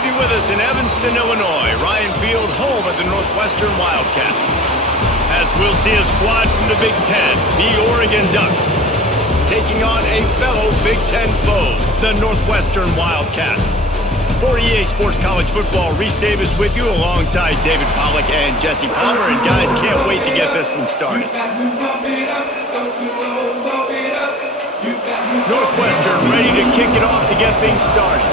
have you with us in Evanston, Illinois. Ryan Field, home of the Northwestern Wildcats. As we'll see a squad from the Big Ten, the Oregon Ducks, taking on a fellow Big Ten foe, the Northwestern Wildcats. For EA Sports College Football, Reese Davis with you alongside David Pollack and Jesse Palmer. And guys, can't wait to get this one started. Northwestern ready to kick it off to get things started.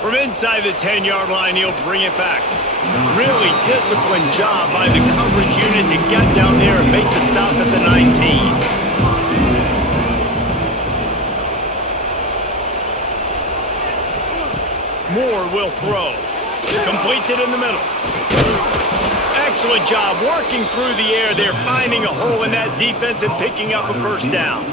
From inside the 10-yard line, he'll bring it back. Really disciplined job by the coverage unit to get down there and make the stop at the 19. Moore will throw. Completes it in the middle. Excellent job working through the air there, finding a hole in that defense and picking up a first down.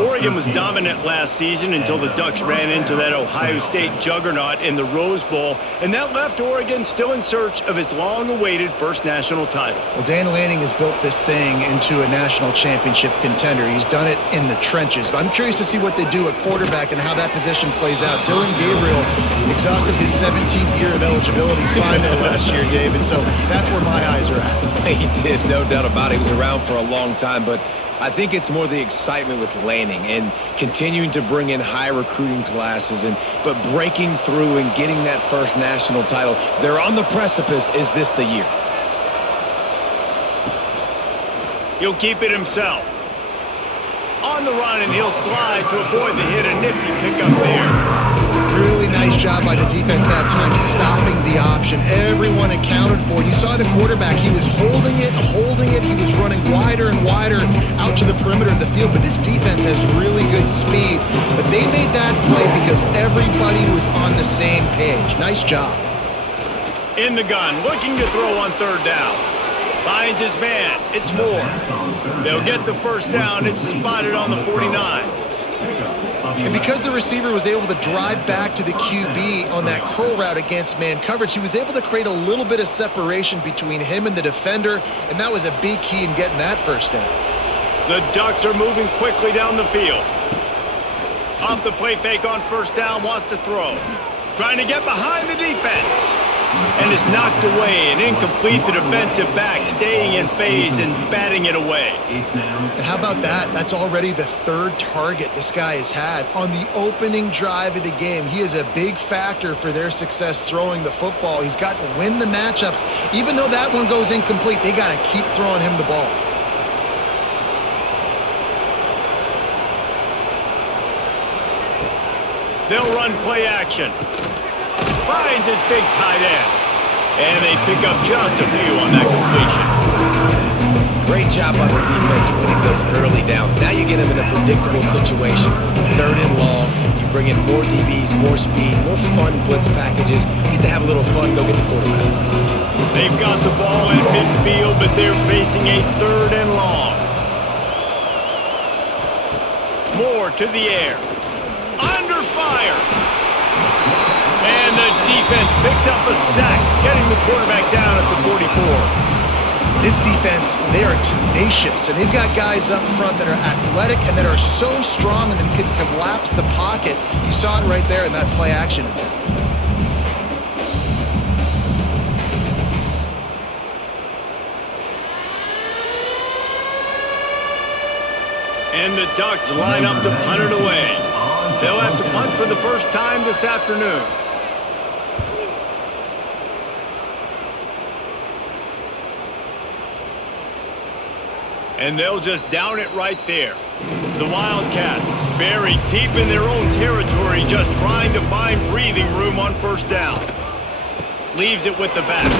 Oregon was dominant last season until the Ducks ran into that Ohio State juggernaut in the Rose Bowl, and that left Oregon still in search of its long-awaited first national title. Well, Dan Lanning has built this thing into a national championship contender. He's done it in the trenches, but I'm curious to see what they do at quarterback and how that position plays out. Dylan Gabriel exhausted his 17th year of eligibility finally last year, David, so that's where my eyes are at. He did, no doubt about it. He was around for a long time, but I think it's more the excitement with Lanning and continuing to bring in high recruiting classes but breaking through and getting that first national title. They're on the precipice. Is this the year? He'll keep it himself. On the run, and he'll slide to avoid the hit. A nifty pickup there. Really nice job by the defense that time, stopping the option. Everyone accounted for it. You saw the quarterback. He was holding it. He was running wider and wider out to the perimeter of the field. But this defense has really good speed. But they made that play because everybody was on the same page. Nice job. In the gun, looking to throw on third down. Finds his man. It's Moore. They'll get the first down. It's spotted on the 49. And because the receiver was able to drive back to the QB on that curl route against man coverage, he was able to create a little bit of separation between him and the defender, and that was a big key in getting that first down. The Ducks are moving quickly down the field. Off the play fake on first down, wants to throw. Trying to get behind the defense. And is knocked away and incomplete. The defensive back staying in phase and batting it away. And how about that? That's already the third target this guy has had on the opening drive of the game. He is a big factor for their success throwing the football. He's got to win the matchups. Even though that one goes incomplete, they got to keep throwing him the ball. They'll run play action. Finds his big tight end. And they pick up just a few on that completion. Great job by the defense winning those early downs. Now you get them in a predictable situation. Third and long. You bring in more DBs, more speed, more fun blitz packages. Get to have a little fun. Go get the quarterback. They've got the ball in midfield, but they're facing a third and long. Moore to the air. Under fire. And the defense picks up a sack, getting the quarterback down at the 44. This defense, they are tenacious, and they've got guys up front that are athletic and that are so strong and that can collapse the pocket. You saw it right there in that play action attempt. And the Ducks line up to punt it away. They'll have to punt for the first time this afternoon. And they'll just down it right there. The Wildcats buried deep in their own territory, just trying to find breathing room on first down. Leaves it with the back.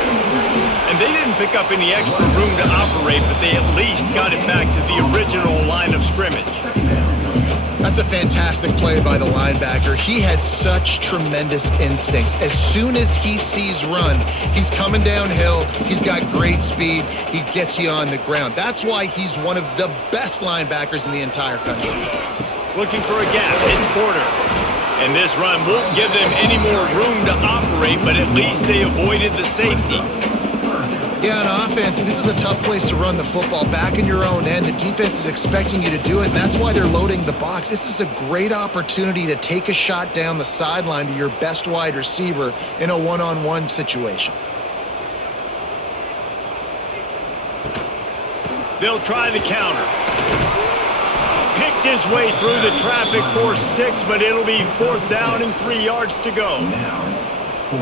And they didn't pick up any extra room to operate, but they at least got it back to the original line of scrimmage. That's a fantastic play by the linebacker. He has such tremendous instincts. As soon as he sees run, he's coming downhill. He's got great speed. He gets you on the ground. That's why he's one of the best linebackers in the entire country. Looking for a gap. It's Porter. And this run won't give them any more room to operate, but at least they avoided the safety. Yeah, on offense, this is a tough place to run the football. Back in your own end, the defense is expecting you to do it, and that's why they're loading the box. This is a great opportunity to take a shot down the sideline to your best wide receiver in a one-on-one situation. They'll try the counter. Picked his way through the traffic for 6, but it'll be 4th down and 3 yards to go.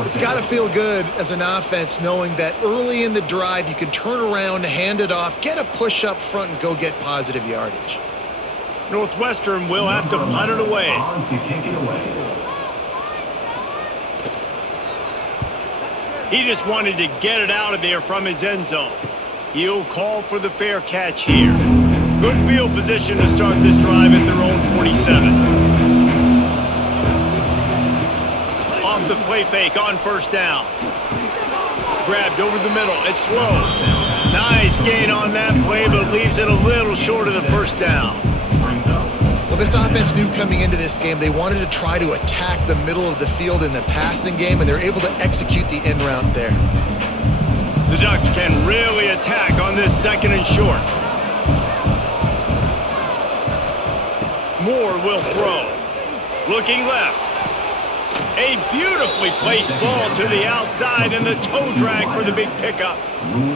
It's got to feel good as an offense knowing that early in the drive you can turn around, hand it off, get a push up front, and go get positive yardage. Northwestern will have to punt it away. He just wanted to get it out of there from his end zone. He'll call for the fair catch here. Good field position to start this drive at their own 47. Off the play fake on 1st down. Grabbed over the middle. It's low. Nice gain on that play, but leaves it a little short of the 1st down. Well, this offense knew coming into this game they wanted to try to attack the middle of the field in the passing game, and they're able to execute the in route there. The Ducks can really attack on this 2nd and short. Moore will throw. Looking left. A beautifully placed ball to the outside and the toe drag for the big pickup.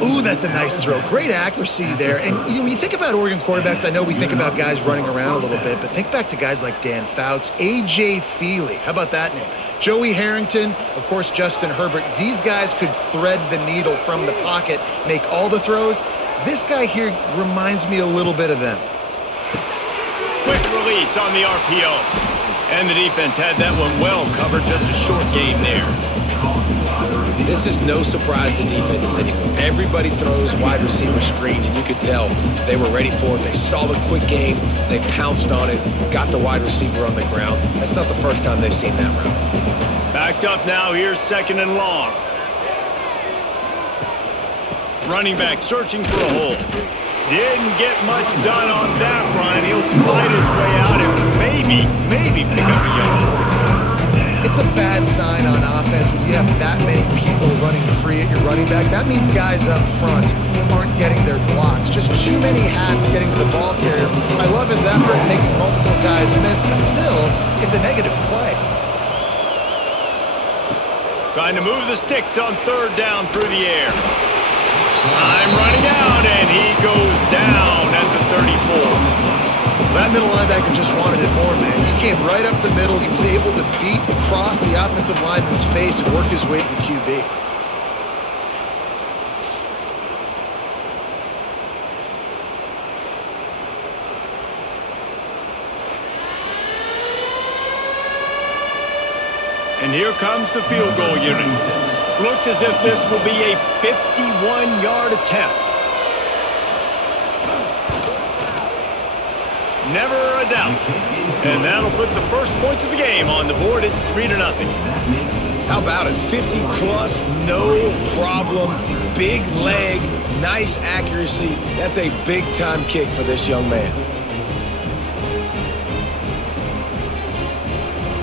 Ooh, that's a nice throw. Great accuracy there. And when you think about Oregon quarterbacks, I know we think about guys running around a little bit, but think back to guys like Dan Fouts, A.J. Feely. How about that name? Joey Harrington, of course, Justin Herbert. These guys could thread the needle from the pocket, make all the throws. This guy here reminds me a little bit of them. Quick release on the RPO. And the defense had that one well covered, just a short gain there. This is no surprise to defenses anymore. Everybody throws wide receiver screens, and you could tell they were ready for it. They saw the quick game. They pounced on it, got the wide receiver on the ground. That's not the first time they've seen that route. Backed up now. Here's 2nd and long. Running back searching for a hole. Didn't get much done on that run. He'll fight his way out and maybe pick up a yard. It's a bad sign on offense when you have that many people running free at your running back. That means guys up front aren't getting their blocks. Just too many hats getting to the ball carrier. I love his effort making multiple guys miss, but still, it's a negative play. Trying to move the sticks on 3rd down through the air. Time running out, and he goes down at the 34. That middle linebacker just wanted it more, man. He came right up the middle. He was able to beat across the offensive lineman's face and work his way to the QB. And here comes the field goal unit. Looks as if this will be a 51-yard attempt. Never a doubt. And that'll put the first points of the game on the board. It's 3-0. How about it? 50-plus, no problem. Big leg, nice accuracy. That's a big-time kick for this young man.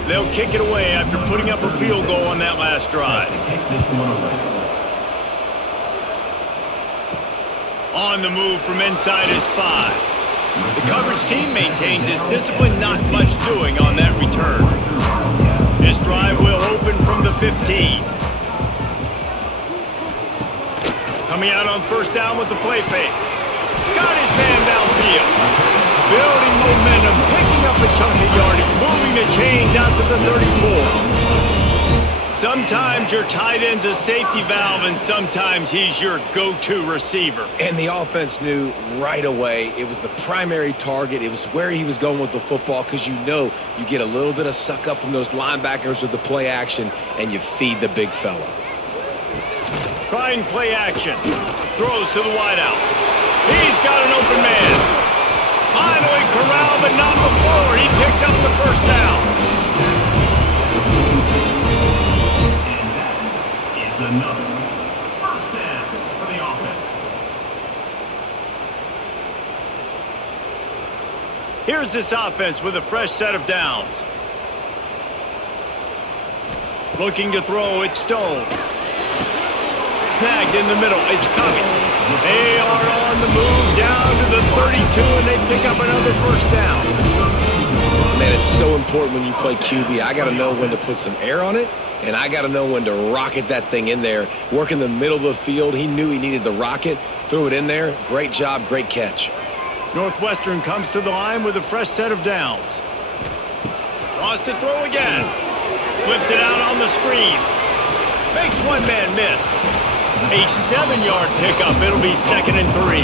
They'll kick it away after putting up a field goal on that last drive. On the move from inside his 5. The coverage team maintains his discipline, not much doing on that return. This drive will open from the 15. Coming out on 1st down with the play fake. Got his man downfield. Building momentum, picking up a chunk of yardage, moving the chains out to the 34. Sometimes your tight end's a safety valve, and sometimes he's your go-to receiver. And the offense knew right away it was the primary target. It was where he was going with the football, because you know you get a little bit of suck up from those linebackers with the play action, and you feed the big fella. Trying play action. Throws to the wideout. He's got an open man. Finally corralled, but not before he picks up the 1st down. And that is another 1st down for the offense. Here's this offense with a fresh set of downs. Looking to throw, it's Stone. snagged in the middle. It's coming. They are on the move down to the 32, and they pick up another first down. Man, it's so important when you play QB. I got to know when to put some air on it, and I got to know when to rocket that thing in there. Work in the middle of the field. He knew he needed the rocket. Threw it in there. Great job, great catch. Northwestern comes to the line with a fresh set of downs. Wants to throw again. Flips it out on the screen. Makes one man miss. A 7-yard pickup. It'll be 2nd and 3.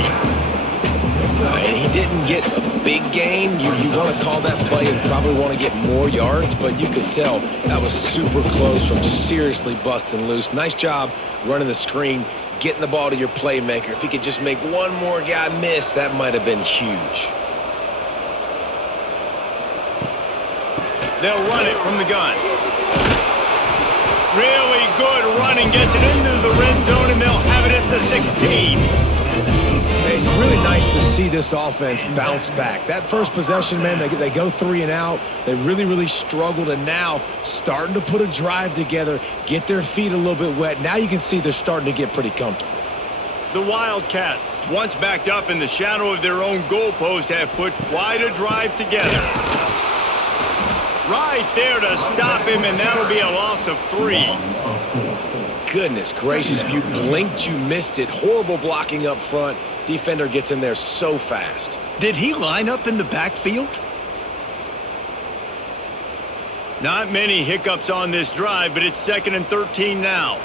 And he didn't get a big gain. You want to call that play and probably want to get more yards, but you could tell that was super close from seriously busting loose. Nice job running the screen, getting the ball to your playmaker. If he could just make one more guy miss, that might have been huge. They'll run it from the gun. Really good running, gets it into the red zone, and they'll have it at the 16. It's really nice to see this offense bounce back. That first possession, man, they go 3 and out. They really struggled, and now starting to put a drive together, get their feet a little bit wet. Now you can see they're starting to get pretty comfortable. The Wildcats, once backed up in the shadow of their own goalpost, have put quite a drive together. Right there to stop him, and that'll be a loss of 3. Goodness gracious, if you blinked, you missed it. Horrible blocking up front. Defender gets in there so fast. Did he line up in the backfield? Not many hiccups on this drive, but it's 2nd and 13 now.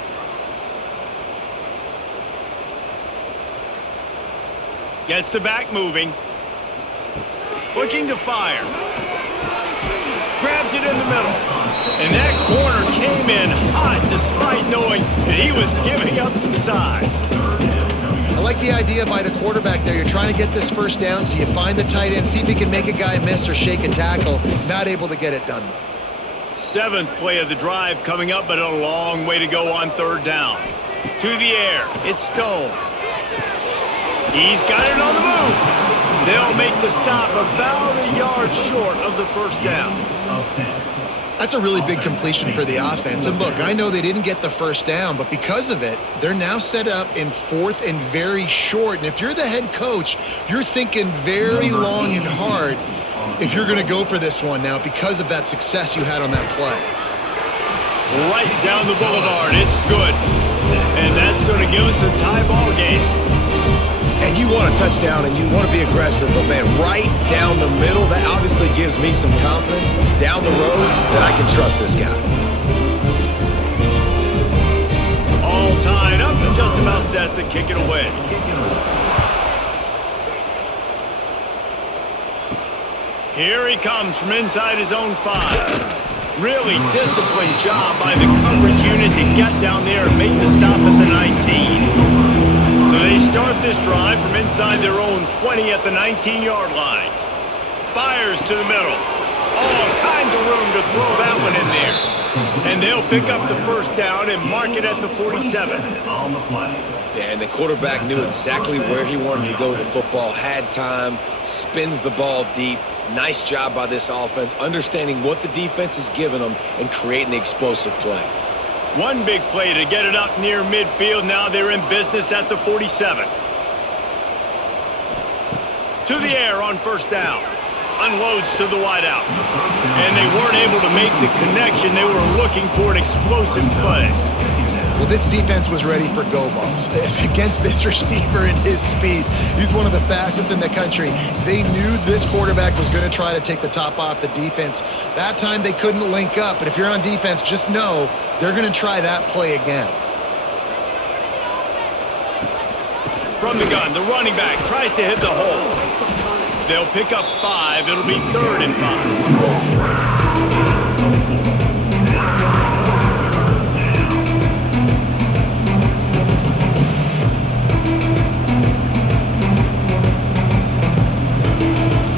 Gets the back moving. Looking to fire. Grabs it in the middle. And that corner came in hot despite knowing that he was giving up some size. I like the idea by the quarterback there. You're trying to get this first down, so you find the tight end, see if he can make a guy miss or shake a tackle. Not able to get it done. 7th play of the drive coming up, but a long way to go on 3rd down. To the air. It's Stone. He's got it on the move. They'll make the stop about a yard short of the first down. That's a really big completion for the offense. And look, I know they didn't get the first down, but because of it, they're now set up in 4th and very short. And if you're the head coach, you're thinking very long and hard if you're going to go for this one now because of that success you had on that play. Right down the boulevard. It's good. And that's going to give us a tie ball game. And you want a touchdown and you want to be aggressive, but man, right down the middle, that obviously gives me some confidence down the road that I can trust this guy. All tied up and just about set to kick it away. Here he comes from inside his own 5. Really disciplined job by the coverage unit to get down there and make the stop at the 19. So they start this drive from inside their own 20 at the 19-yard line. Fires to the middle. All kinds of room to throw that one in there. And they'll pick up the first down and mark it at the 47. Yeah, and the quarterback knew exactly where he wanted to go with the football, had time, spins the ball deep. Nice job by this offense, understanding what the defense is giving them and creating the explosive play. One big play to get it up near midfield. Now they're in business at the 47. To the air on first down. Unloads to the wideout. And they weren't able to make the connection. They were looking for an explosive play. Well, this defense was ready for go balls against this receiver and his speed. He's one of the fastest in the country. They knew this quarterback was going to try to take the top off the defense. That time they couldn't link up, but if you're on defense, just know they're going to try that play again. From the gun, the running back tries to hit the hole. They'll pick up 5. It'll be 3rd and 5.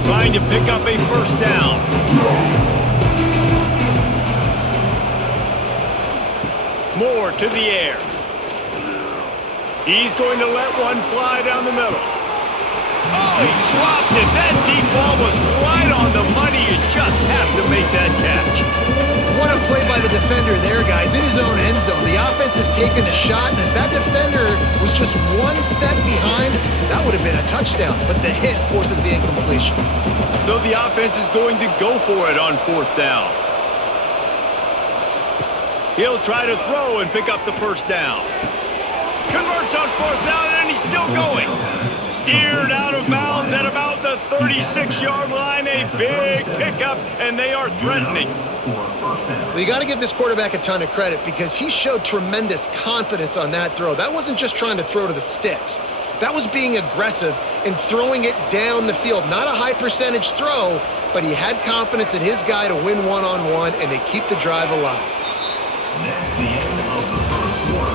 Trying to pick up a first down. Moore to the air. He's going to let one fly down the middle. Oh, he dropped it. That deep ball was right on the money. You just have to make that catch. What a play by the defender there, guys. In his own end zone. The offense has taken a shot, and if that defender Was just one step behind, that would have been a touchdown, but the hit forces the incompletion. So the offense is going to go for it on 4th down. He'll try to throw and pick up the first down. Converts on 4th down, and he's still going. Steered out of bounds at about the 36-yard line. A big pickup, and they are threatening. Well, you got to give this quarterback a ton of credit because he showed tremendous confidence on that throw. That wasn't just trying to throw to the sticks. That was being aggressive and throwing it down the field. Not a high percentage throw, but he had confidence in his guy to win one-on-one and to keep the drive alive. That's the end of the first quarter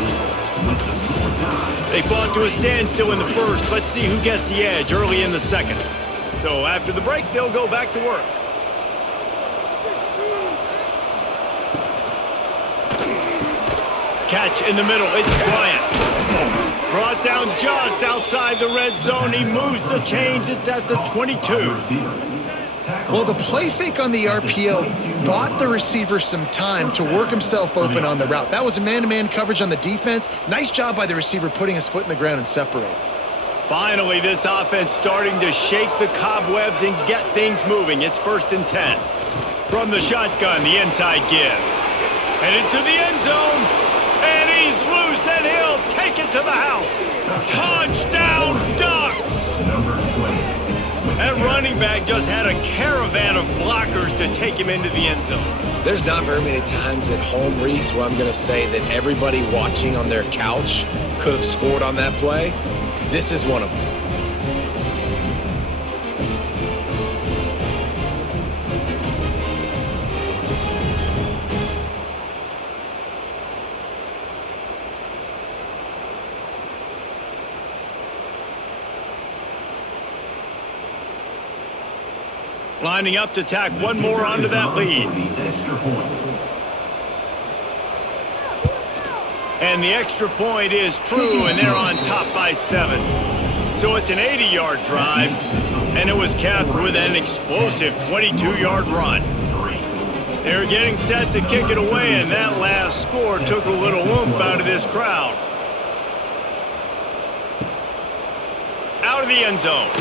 with the score tie. They fought to a standstill in the first. Let's see who gets the edge early in the second. So after the break, they'll go back to work. Catch in the middle. It's Bryant. Brought down just outside the red zone. He moves the chains. It's at the 22. Well, the play fake on the RPO bought the receiver some time to work himself open on the route. That was a man-to-man coverage on the defense. Nice job by the receiver putting his foot in the ground and separating. Finally, this offense starting to shake the cobwebs and get things moving. It's 1st and 10. From the shotgun, the inside give. Headed to the end zone. And he's loose, and he'll take it to the house. Touchdown, Ducks! That running back just had a caravan of blockers to take him into the end zone. There's not very many times at home, Reese, where I'm going to say that everybody watching on their couch could have scored on that play. This is one of them. Lining up to tack one more onto that lead. And the extra point is true, and they're on top by 7. So it's an 80-yard drive, and it was capped with an explosive 22-yard run. They're getting set to kick it away, and that last score took a little oomph out of this crowd. Out of the end zone.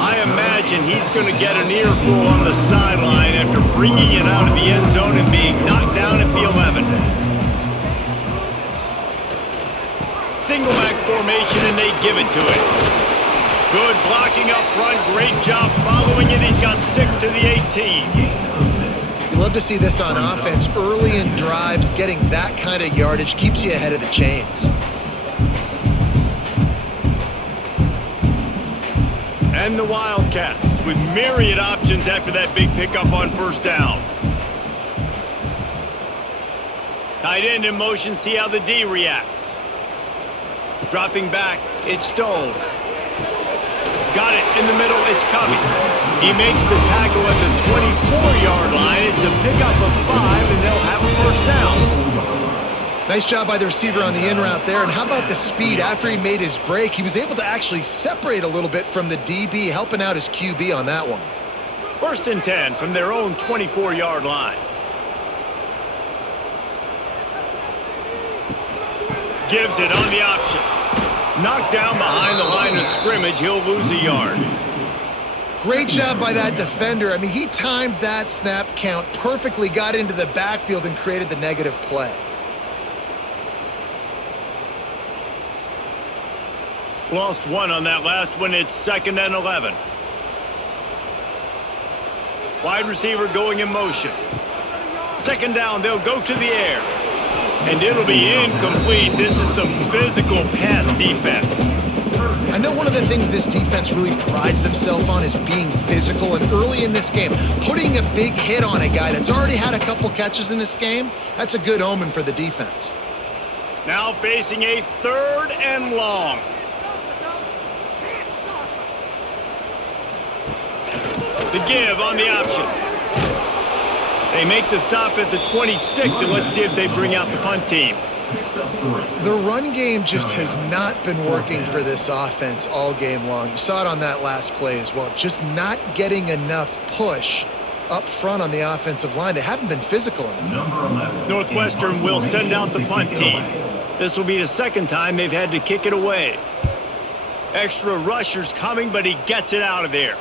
I imagine he's going to get an earful on the sideline after bringing it out of the end zone and being knocked down at the 11. Single back formation, and they give it to it. Good blocking up front. Great job following it. He's got 6 to the 18. You love to see this on offense. Early in drives, getting that kind of yardage keeps you ahead of the chains. And the Wildcats with myriad options after that big pickup on 1st down. Tight end in motion, see how the D reacts. Dropping back, it's Stone. Got it in the middle, it's Covey. He makes the tackle at the 24-yard line. It's a pickup of 5, and they'll have a 1st down. Nice job by the receiver on the in route there. And how about the speed? After he made his break, he was able to actually separate a little bit from the DB, helping out his QB on that one. 1st and 10 from their own 24-yard line. Gives it on the option. Knocked down behind the line of scrimmage. He'll lose a yard. Great job by that defender. I mean, he timed that snap count perfectly, got into the backfield and created the negative play. Lost 1 on that last one. It's 2nd and 11. Wide receiver going in motion. 2nd down, they'll go to the air. And it'll be incomplete. This is some physical pass defense. I know one of the things this defense really prides themselves on is being physical. And early in this game, putting a big hit on a guy that's already had a couple catches in this game, that's a good omen for the defense. Now facing a 3rd and long. The give on the option. They make the stop at the 26, and let's see if they bring out the punt team. The run game just has not been working for this offense all game long. You saw it on that last play as well. Just not getting enough push up front on the offensive line. They haven't been physical enough. Northwestern will send out the punt team. This will be the second time they've had to kick it away. Extra rushers coming, but he gets it out of there.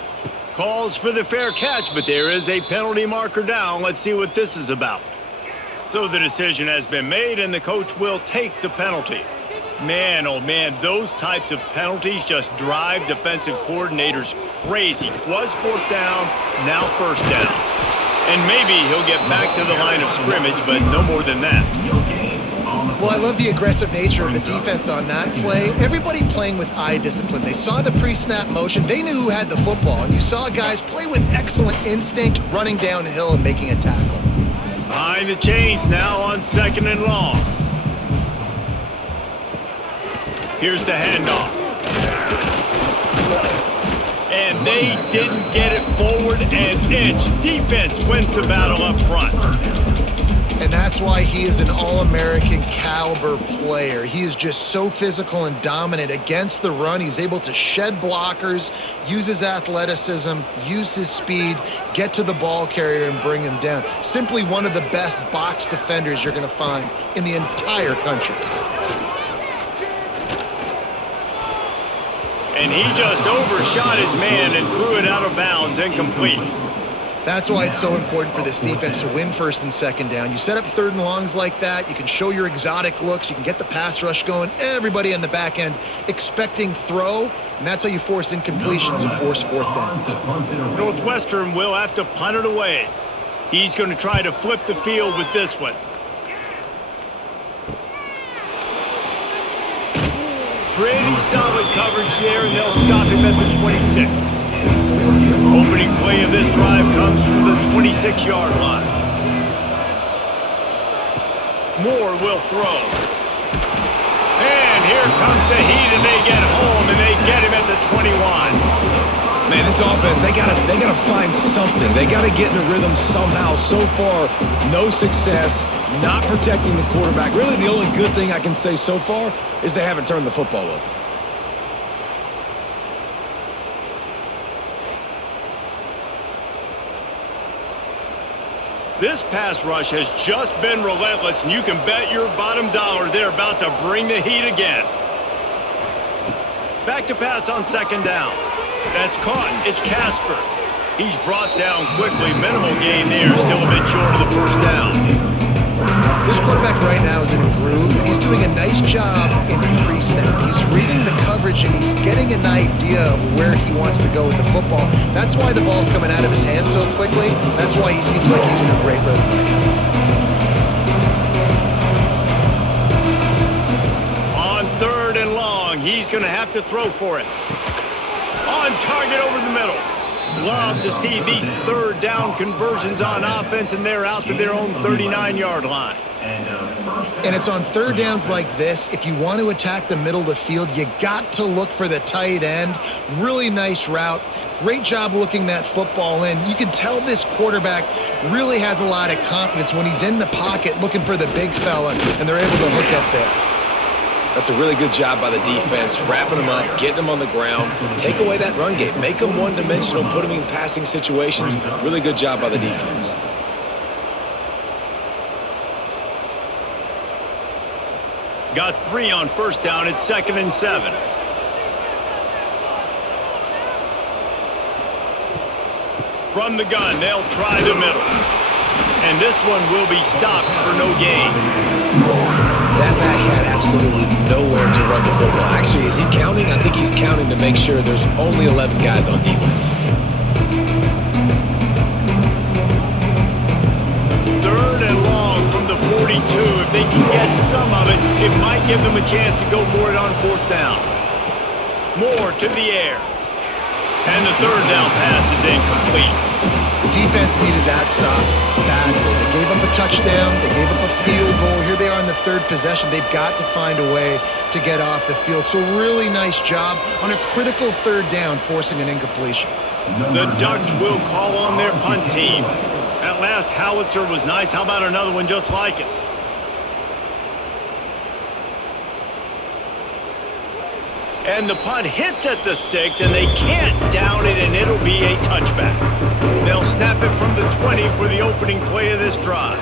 Calls for the fair catch, but there is a penalty marker down. Let's see what this is about. So the decision has been made, and the coach will take the penalty. Man, oh man, those types of penalties just drive defensive coordinators crazy. Was fourth down, now first down. And maybe he'll get back to the line of scrimmage, but no more than that. Well, I love the aggressive nature of the defense on that play. Everybody playing with eye discipline. They saw the pre-snap motion. They knew who had the football. And you saw guys play with excellent instinct, running downhill and making a tackle. Behind the chains now on 2nd and long. Here's the handoff. And they didn't get it forward an inch. Defense wins the battle up front. And that's why he is an All-American caliber player. He is just so physical and dominant against the run. He's able to shed blockers, use his athleticism, use his speed, get to the ball carrier and bring him down. Simply one of the best box defenders you're going to find in the entire country. And he just overshot his man and threw it out of bounds, incomplete. That's why it's so important for this defense to win 1st and 2nd down. You set up 3rd and longs like that, you can show your exotic looks, you can get the pass rush going, everybody on the back end expecting throw, and that's how you force incompletions and force 4th downs. Northwestern will have to punt it away. He's going to try to flip the field with this one. Pretty solid coverage there, and they'll stop him at the 26. Opening play of this drive comes from the 26-yard line. Moore will throw. And here comes the heat, and they get home, and they get him at the 21. Man, this offense, they gotta find something. They gotta get in a rhythm somehow. So far, no success, not protecting the quarterback. Really, the only good thing I can say so far is they haven't turned the football over. This pass rush has just been relentless, and you can bet your bottom dollar they're about to bring the heat again. Back to pass on 2nd down. That's caught. It's Casper. He's brought down quickly. Minimal gain there. Still a bit short of the first down. This quarterback right now is in a groove, and he's doing a nice job in pre-snap. He's reading the coverage, and he's getting an idea of where he wants to go with the football. That's why the ball's coming out of his hands so quickly. That's why he seems like he's in a great rhythm right now. On 3rd and long, he's going to have to throw for it. On target over the middle. Love to see these 3rd down conversions on offense, and they're out to their own 39-yard line. And it's on 3rd downs like this. If you want to attack the middle of the field, you got to look for the tight end. Really nice route. Great job looking that football in. You can tell this quarterback really has a lot of confidence when he's in the pocket looking for the big fella, and they're able to hook up there. That's a really good job by the defense, wrapping them up, getting them on the ground, take away that run game, make them one-dimensional, put them in passing situations. Really good job by the defense. Got 3 on 1st down. It's 2nd and 7. From the gun, they'll try the middle. And this one will be stopped for no gain. That back had absolutely nowhere to run the football. Actually, is he counting? I think he's counting to make sure there's only 11 guys on defense. 3rd and long from the 42. If they can get some of it, it might give them a chance to go for it on 4th down. Moore to the air. And the 3rd down pass is incomplete. The defense needed that stop badly. They gave up a touchdown. They gave up a field goal. Here they are in the 3rd possession. They've got to find a way to get off the field. So really nice job on a critical 3rd down, forcing an incompletion. The Ducks will call on their punt team. That last howitzer was nice. How about another one just like it? And the punt hits at the 6, and they can't down it, and it'll be a touchback. They'll snap it from the 20 for the opening play of this drive.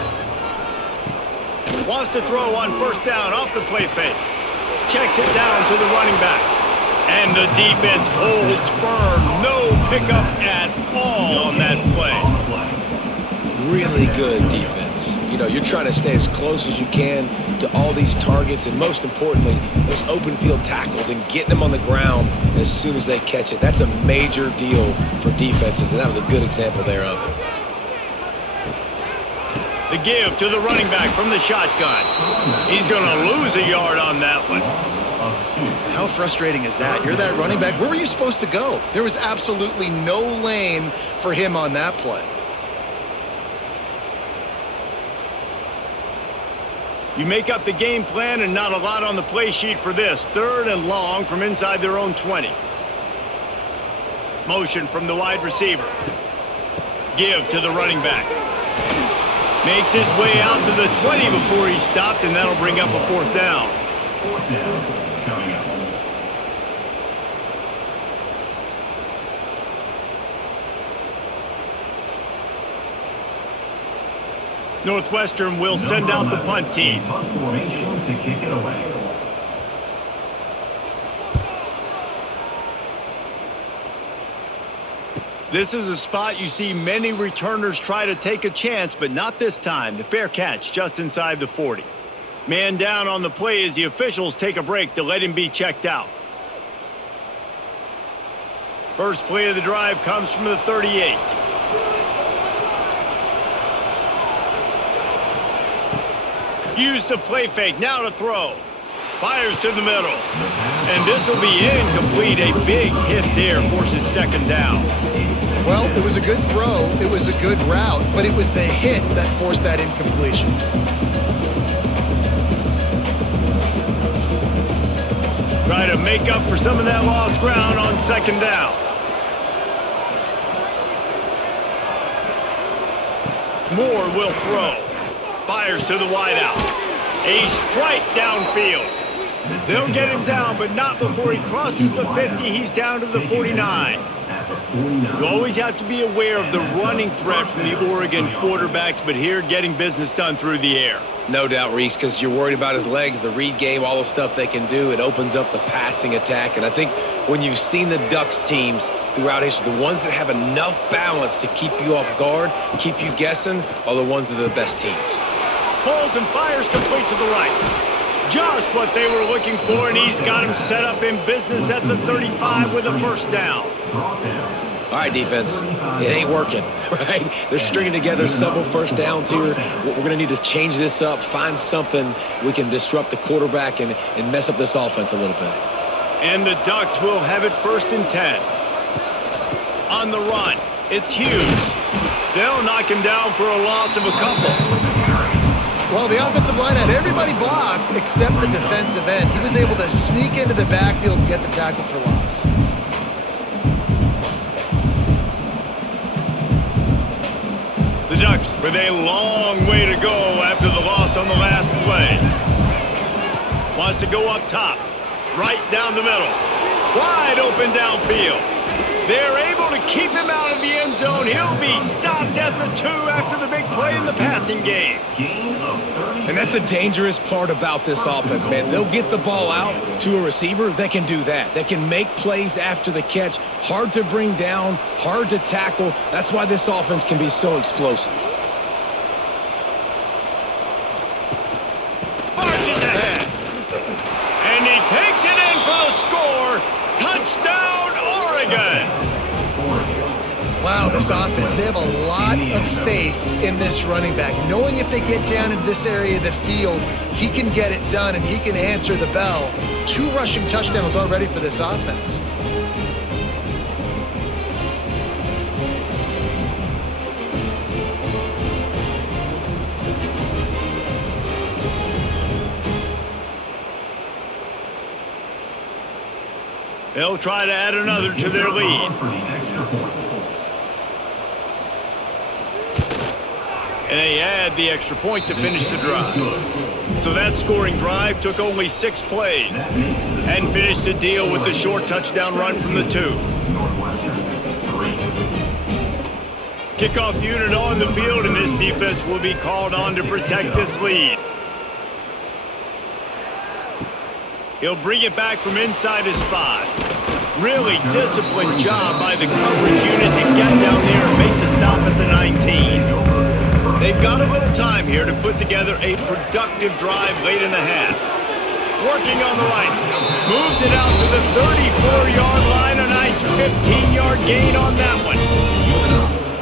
Wants to throw on first down off the play fake. Checks it down to the running back. And the defense holds firm. No pickup at all on that play. Really good defense. You know, you're trying to stay as close as you can to all these targets, and most importantly, those open field tackles and getting them on the ground as soon as they catch it. That's a major deal for defenses, and that was a good example there of it. The give to the running back from the shotgun. He's going to lose a yard on that one. How frustrating is that? You're that running back. Where were you supposed to go? There was absolutely no lane for him on that play. You make up the game plan and not a lot on the play sheet for this. 3rd and long from inside their own 20. Motion from the wide receiver. Give to the running back. Makes his way out to the 20 before he's stopped, and that'll bring up a 4th down. 4th down coming up. Northwestern will send out the punt team. Punt formation to kick it away. This is a spot you see many returners try to take a chance, but not this time. The fair catch just inside the 40. Man down on the play as the officials take a break to let him be checked out. First play of the drive comes from the 38. Use the play fake, now to throw. Fires to the middle. And this will be incomplete. A big hit there forces 2nd down. Well, it was a good throw. It was a good route, but it was the hit that forced that incompletion. Try to make up for some of that lost ground on 2nd down. Moore will throw. Fires to the wideout. A strike downfield. They'll get him down, but not before he crosses the 50. He's down to the 49. You always have to be aware of the running threat from the Oregon quarterbacks, but here getting business done through the air. No doubt, Reese, because you're worried about his legs, the read game, all the stuff they can do. It opens up the passing attack. And I think when you've seen the Ducks teams throughout history, the ones that have enough balance to keep you off guard, keep you guessing, are the ones that are the best teams. Pulls and fires complete to the right. Just what they were looking for, and he's got him set up in business at the 35 with a 1st down. All right, defense, it ain't working, right? They're stringing together several 1st downs here. We're going to need to change this up, find something we can disrupt the quarterback and mess up this offense a little bit. And the Ducks will have it 1st and 10. On the run, it's Hughes. They'll knock him down for a loss of a couple. Well, the offensive line had everybody blocked except the defensive end. He was able to sneak into the backfield and get the tackle for loss. The Ducks with a long way to go after the loss on the last play. Wants to go up top, right down the middle. Wide open downfield. They're able to keep him out of the end zone. He'll be stopped at the 2 after the big play in the passing game. And that's the dangerous part about this offense, man. They'll get the ball out to a receiver. They can do that. They can make plays after the catch. Hard to bring down, hard to tackle. That's why this offense can be so explosive. Marches ahead. And he takes it in for the score. Touchdown, Oregon. Wow, this offense, they have a lot of faith in this running back. Knowing if they get down into this area of the field, he can get it done and he can answer the bell. 2 rushing touchdowns already for this offense. They'll try to add another to their lead. And they add the extra point to finish the drive. So that scoring drive took only 6 plays and finished the deal with the short touchdown run from the 2. Kickoff unit on the field, and this defense will be called on to protect this lead. He'll bring it back from inside his 5. Really disciplined job by the coverage unit to get down there and make the stop at the 19. They've got a little time here to put together a productive drive late in the half. Working on the right. Moves it out to the 34-yard line. A nice 15-yard gain on that one.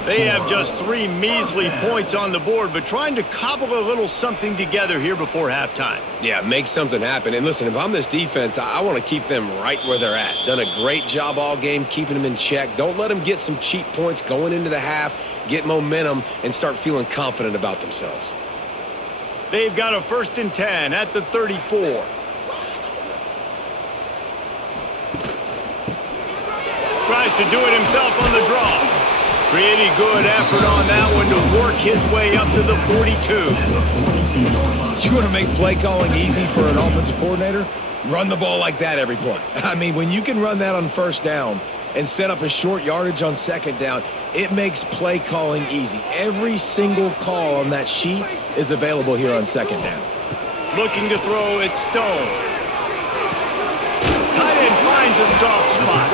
They have just 3 measly points on the board, but trying to cobble a little something together here before halftime. Yeah, make something happen. And listen, if I'm this defense, I want to keep them right where they're at. Done a great job all game keeping them in check. Don't let them get some cheap points going into the half, get momentum, and start feeling confident about themselves. They've got a 1st and 10 at the 34. Tries to do it himself on the draw. Pretty good effort on that one to work his way up to the 42. You want to make play calling easy for an offensive coordinator? Run the ball like that every play. I mean, when you can run that on 1st down and set up a short yardage on 2nd down, it makes play calling easy. Every single call on that sheet is available here on 2nd down. Looking to throw, it's Stone. Tight end finds a soft spot.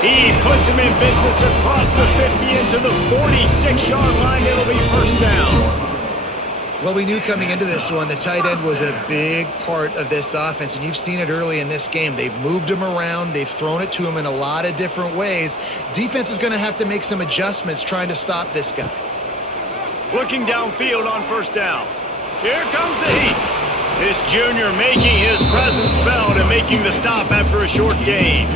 He puts him in business across the 50 into the 46-yard line. It'll be 1st down. Well, we knew coming into this one the tight end was a big part of this offense, and you've seen it early in this game. They've moved him around. They've thrown it to him in a lot of different ways. Defense is going to have to make some adjustments trying to stop this guy. Looking downfield on 1st down. Here comes the heat. This junior making his presence felt and making the stop after a short gain.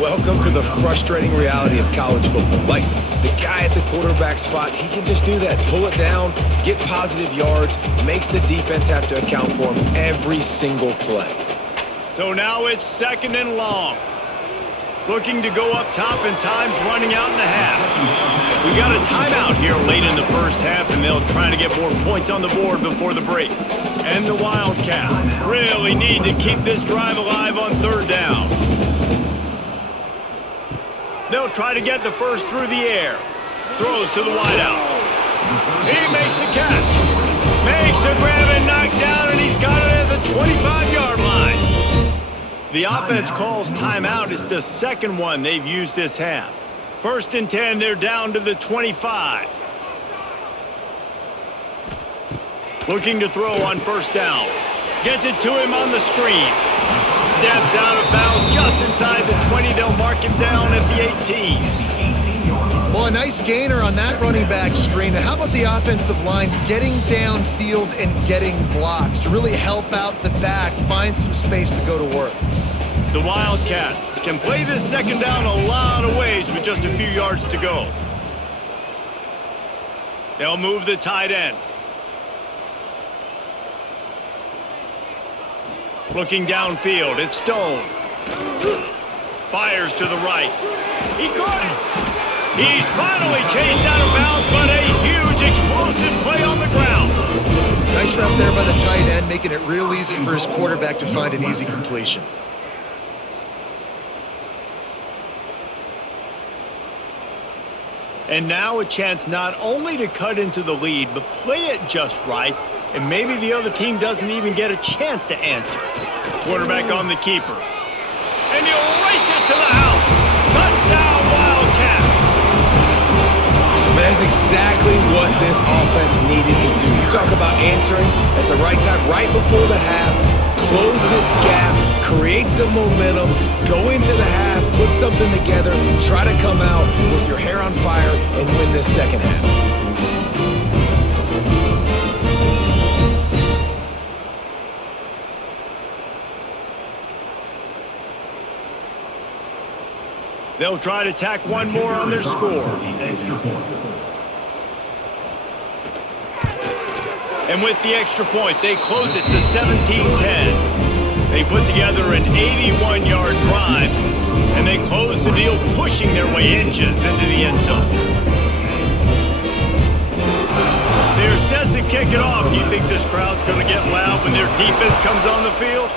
Welcome to the frustrating reality of college football. Like, the guy at the quarterback spot, he can just do that. Pull it down, get positive yards, makes the defense have to account for him every single play. So now it's 2nd and long. Looking to go up top, and time's running out in the half. We got a timeout here late in the 1st half, and they'll try to get more points on the board before the break. And the Wildcats really need to keep this drive alive on 3rd down. They'll try to get the 1st through the air. Throws to the wideout. He makes the catch. Makes the grab and knock down, and he's got it at the 25-yard line. The offense calls timeout. It's the 2nd one they've used this half. 1st and 10, they're down to the 25. Looking to throw on 1st down. Gets it to him on the screen. Steps out of bounds just inside the 20. They'll mark him down at the 18. Well, a nice gainer on that running back screen. Now, how about the offensive line getting downfield and getting blocks to really help out the back, find some space to go to work? The Wildcats can play this 2nd down a lot of ways with just a few yards to go. They'll move the tight end. Looking downfield, it's Stone. Fires to the right. He caught it. He's finally chased out of bounds, but a huge explosive play on the ground. Nice route there by the tight end, making it real easy for his quarterback to find an easy completion. And now a chance not only to cut into the lead, but play it just right, and maybe the other team doesn't even get a chance to answer. Quarterback on the keeper. And he'll race it to the house. Touchdown, Wildcats. That's exactly what this offense needed to do. You talk about answering at the right time, right before the half, close this gap, create some momentum, go into the half, put something together, try to come out with your hair on fire and win this 2nd half. They'll try to tack one more on their score. And with the extra point, they close it to 17-10. They put together an 81-yard drive, and they close the deal, pushing their way inches into the end zone. They're set to kick it off. You think this crowd's going to get loud when their defense comes on the field?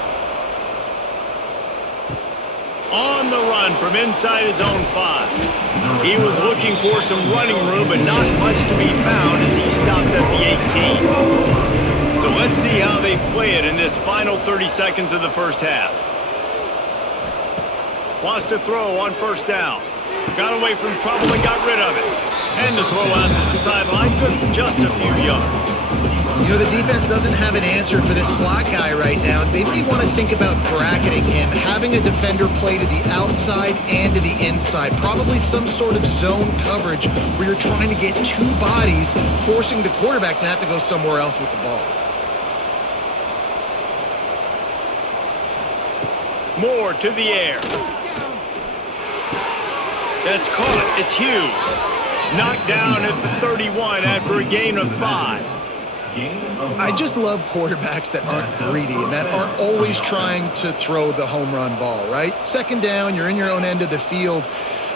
On the run from inside his own 5. He was looking for some running room, but not much to be found as he stopped at the 18. So let's see how they play play it in this final 30 seconds of the first half. Wants to throw on first down. Got away from trouble and got rid of it. And the throw out to the sideline, good for just a few yards. You know, the defense doesn't have an answer for this slot guy right now. They may want to think about bracketing him, having a defender play to the outside and to the inside. Probably some sort of zone coverage where you're trying to get two bodies, forcing the quarterback to have to go somewhere else with the ball. Moore to the air. That's caught. It's Hughes. Knocked down at the 31 after a gain of 5. I just love quarterbacks that aren't greedy and that aren't always trying to throw the home run ball, right? Second down, you're in your own end of the field.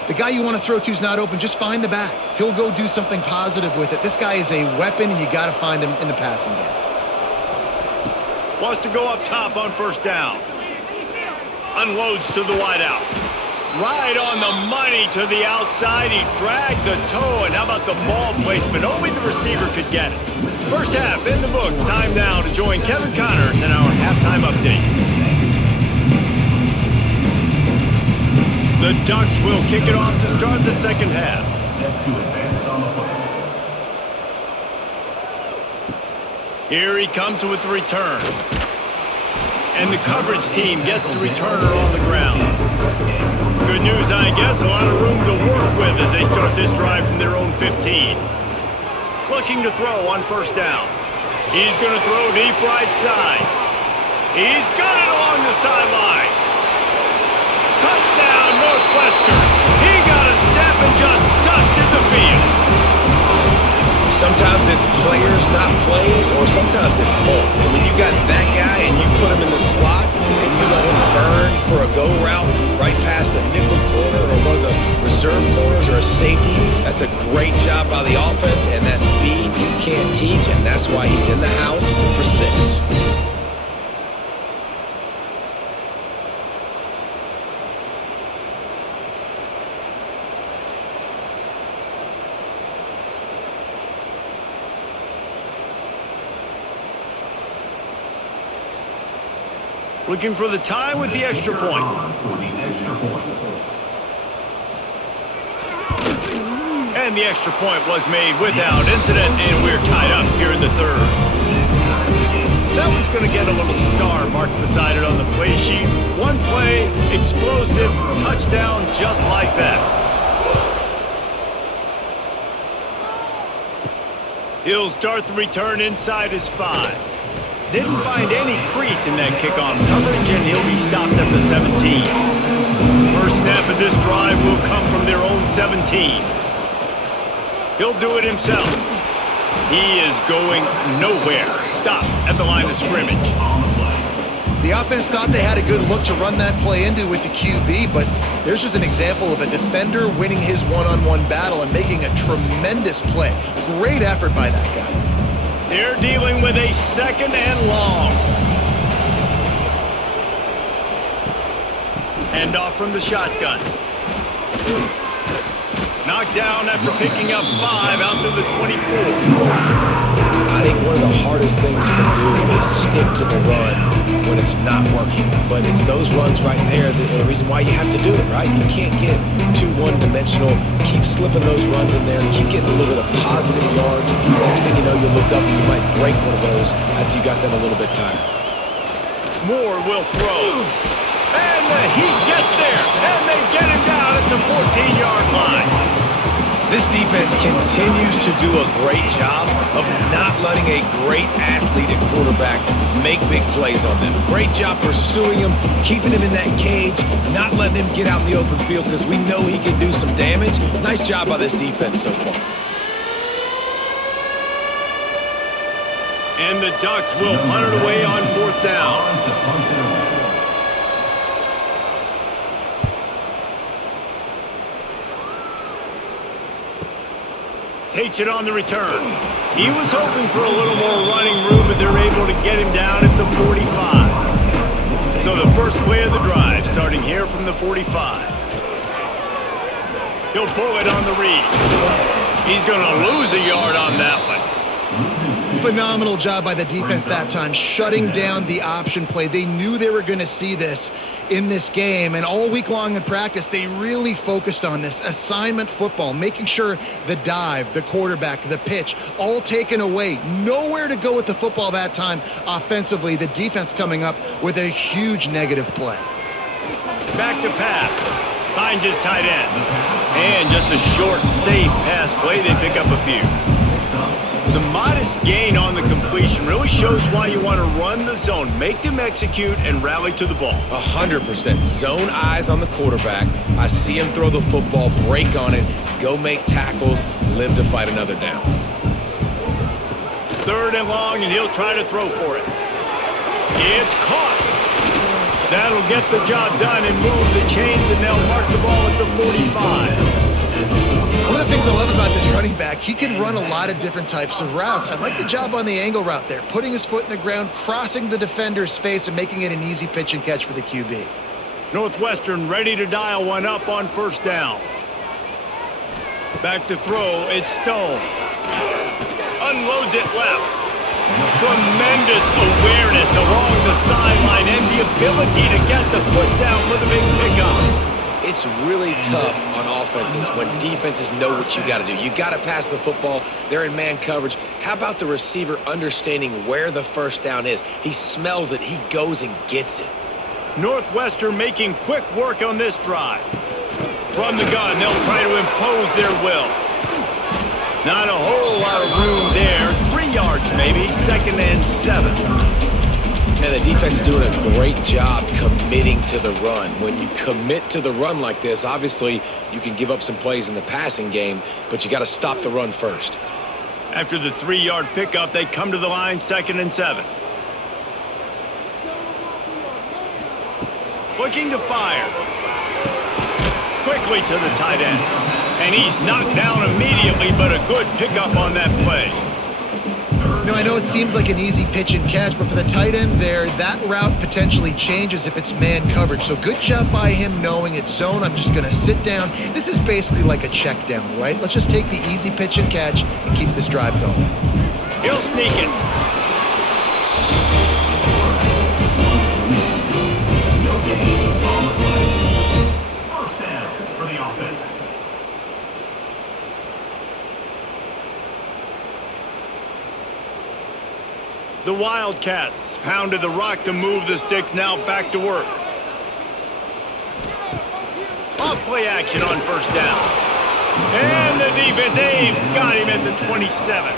The guy you want to throw to is not open. Just find the back. He'll go do something positive with it. This guy is a weapon, and you got to find him in the passing game. Wants to go up top on first down. Unloads to the wideout. Right on the money to the outside. He dragged the toe, and how about the ball placement? Only the receiver could get it. First half in the books. Time now to join Kevin Connors in our halftime update. The Ducks will kick it off to start the second half. Set to advance on the play. Here he comes with the return. And the coverage team gets the returner on the ground. Good news, I guess. A lot of room to work with as they start this drive from their own 15. Looking to throw on first down. He's going to throw deep right side. He's got it along the sideline. Touchdown, Northwestern. He got a step and just dusted the field. Sometimes it's players, not plays, or sometimes it's both. And when you got that guy and you put him in the slot and you let him burn for a go route right past a nickel corner or one of the reserve corners or a safety, that's a great job by the offense, and that speed you can't teach, and that's why he's in the house for 6. Looking for the tie with the extra point. And the extra point was made without incident, and we're tied up here in the third. That one's going to get a little star marked beside it on the play sheet. One play, explosive, touchdown just like that. He'll start the return inside his 5. Didn't find any crease in that kickoff coverage, and he'll be stopped at the 17. First snap of this drive will come from their own 17. He'll do it himself. He is going nowhere. Stop at the line of scrimmage. The offense thought they had a good look to run that play into with the QB, but there's just an example of a defender winning his one-on-one battle and making a tremendous play. Great effort by that guy. They're dealing with a second and long. Hand off from the shotgun. Knocked down after picking up 5 out to the 24. I think one of the hardest things to do is stick to the run when it's not working. But it's those runs right there that are the reason why you have to do it, right? You can't get too one-dimensional. Keep slipping those runs in there. Keep getting a little bit of positive yards. Next thing you know, you look up and you might break one of those after you got them a little bit tired. Moore will throw. And he gets there. And they get him down at the 14-yard line. This defense continues to do a great job of not letting a great athlete at quarterback make big plays on them. Great job pursuing him, keeping him in that cage, not letting him get out in the open field because we know he can do some damage. Nice job by this defense so far. And the Ducks will punt it away on fourth down. Takes it on the return. He was hoping for a little more running room, but they're able to get him down at the 45. So the first play of the drive, starting here from the 45. He'll pull it on the read. He's going to lose a yard on that one. Phenomenal job by the defense that time, shutting down the option play. They knew they were going to see this in this game, and all week long in practice, they really focused on this assignment football, making sure the dive, the quarterback, the pitch, all taken away. Nowhere to go with the football that time offensively. The defense coming up with a huge negative play. Back to pass. Finds his tight end. And just a short, safe pass play. They pick up a few. The modest gain on the completion really shows why you want to run the zone, make them execute, and rally to the ball. 100%. Zone eyes on the quarterback. I see him throw the football, break on it, go make tackles, live to fight another down. 3rd and long, and he'll try to throw for it. It's caught. That'll get the job done and move the chains, and they'll mark the ball at the 45. One of the things I love about this running back, he can run a lot of different types of routes. I like the job on the angle route there, putting his foot in the ground, crossing the defender's face, and making it an easy pitch and catch for the QB. Northwestern ready to dial one up on 1st down. Back to throw, it's Stone. Unloads it left. Tremendous awareness along the sideline and the ability to get the foot down for the big pickup. It's really tough on offenses when defenses know what you got to do. You got to pass the football. They're in man coverage. How about the receiver understanding where the 1st down is? He smells it. He goes and gets it. Northwestern making quick work on this drive. From the gun, they'll try to impose their will. Not a whole lot of room there. 3 yards maybe, 2nd and 7. And the defense doing a great job committing to the run. When you commit to the run like this, obviously you can give up some plays in the passing game, but you got to stop the run first. After the 3-yard pickup, they come to the line, 2nd and 7. Looking to fire. Quickly to the tight end. And he's knocked down immediately, but a good pickup on that play. You know, I know it seems like an easy pitch and catch, but for the tight end there, that route potentially changes if it's man coverage. So good job by him knowing it's zone. I'm just going to sit down. This is basically like a check down, right? Let's just take the easy pitch and catch and keep this drive going. He'll sneak it. First down for the offense. The Wildcats pounded the rock to move the sticks, now back to work. Off play action on 1st down. And the defense, they've got him at the 27.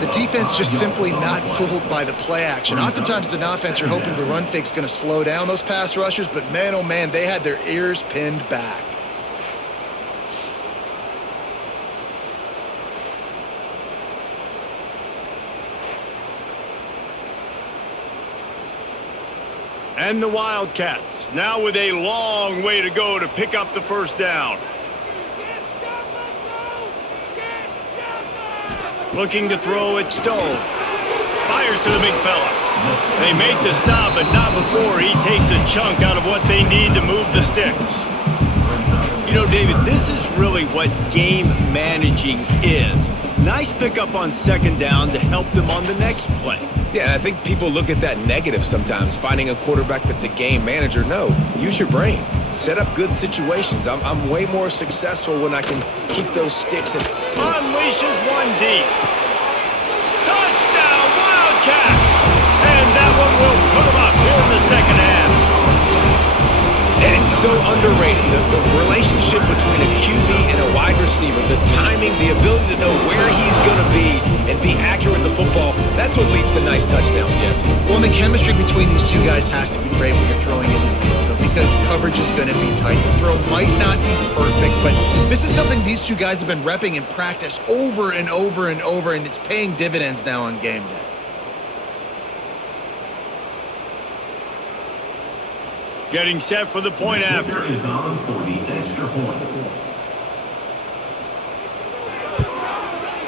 The defense just simply not fooled by the play action. Oftentimes as an offense, you're hoping the run fake's going to slow down those pass rushers, but man, oh man, they had their ears pinned back. And the Wildcats, now with a long way to go to pick up the 1st down. Looking to throw at Stone. Fires to the big fella. They make the stop, but not before he takes a chunk out of what they need to move the sticks. You know, David, this is really what game managing is. Nice pickup on 2nd down to help them on the next play. Yeah, I think people look at that negative sometimes, finding a quarterback that's a game manager. No, use your brain. Set up good situations. I'm way more successful when I can keep those sticks in. Unleashes one deep. Touchdown, Wildcats! And that one will put them up here in the 2nd half. And it's so underrated, the relationship between a QB and a wide receiver, the timing, the ability to know where he's going to be and be accurate with the football, that's what leads to nice touchdowns, Jesse. Well, and the chemistry between these two guys has to be great when you're throwing into the end zone because coverage is going to be tight. The throw might not be perfect, but this is something these two guys have been repping in practice over and over and over, and it's paying dividends now on game day. Getting set for the point after. Is on for the extra point.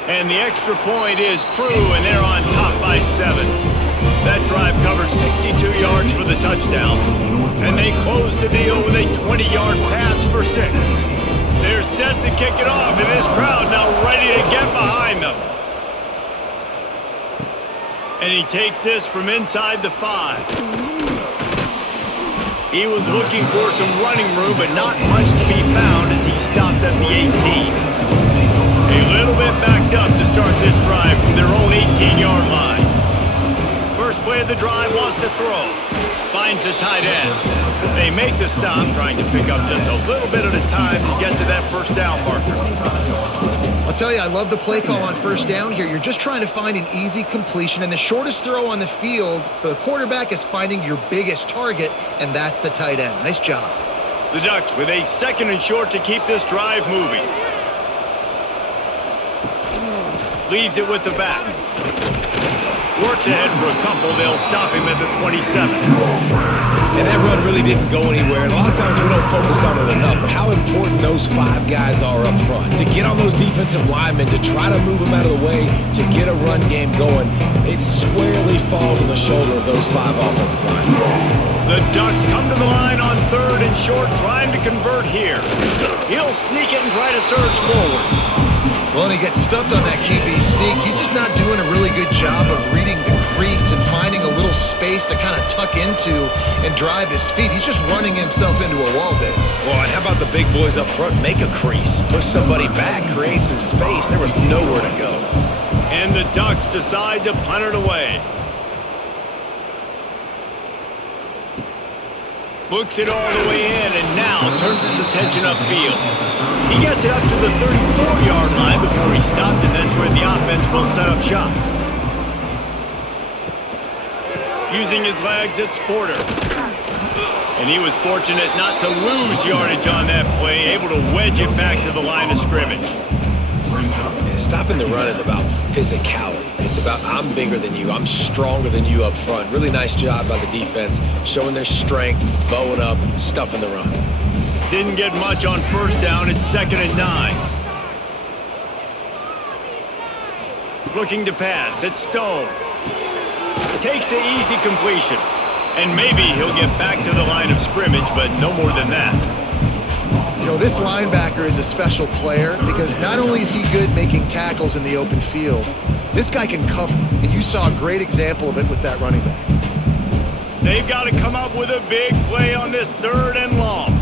And the extra point is true, and they're on top by 7. That drive covered 62 yards for the touchdown. And they close the deal with a 20-yard pass for 6. They're set to kick it off, and this crowd now ready to get behind them. And he takes this from inside the 5. He was looking for some running room, but not much to be found as he stopped at the 18. A little bit backed up to start this drive from their own 18-yard line. First play of the drive wants to throw. Finds the tight end. They make the stop, trying to pick up just a little bit at a time to get to that first down marker. I'll tell you, I love the play call on first down here. You're just trying to find an easy completion, and the shortest throw on the field for the quarterback is finding your biggest target, and that's the tight end. Nice job. The Ducks with a 2nd and short to keep this drive moving. Leaves it with the back. Works ahead for a couple. They'll stop him at the 27. And that run really didn't go anywhere. And a lot of times we don't focus on it enough, but how important those 5 guys are up front. To get on those defensive linemen, to try to move them out of the way, to get a run game going, it squarely falls on the shoulder of those 5 offensive linemen. The Ducks come to the line on 3rd and short, trying to convert here. He'll sneak it and try to surge forward. Well, and he gets stuffed on that QB sneak. He's just not doing a really good job of reading the crease and finding a little space to kind of tuck into and drive his feet. He's just running himself into a wall there. Well, and how about the big boys up front? Make a crease, push somebody back, create some space. There was nowhere to go. And the Ducks decide to punt it away. Books it all the way in and now turns his attention upfield. He gets it up to the 34-yard line before he stopped, and that's where the offense will set up shop. Using his legs, it's Porter. And he was fortunate not to lose yardage on that play, able to wedge it back to the line of scrimmage. And stopping the run is about physicality. It's about I'm bigger than you, I'm stronger than you up front. Really nice job by the defense, showing their strength, bowing up, stuffing the run. Didn't get much on first down. It's 2nd and 9. Looking to pass. It's Stone. Takes the easy completion. And maybe he'll get back to the line of scrimmage, but no more than that. You know, this linebacker is a special player because not only is he good making tackles in the open field, this guy can cover. And you saw a great example of it with that running back. They've got to come up with a big play on this 3rd and long.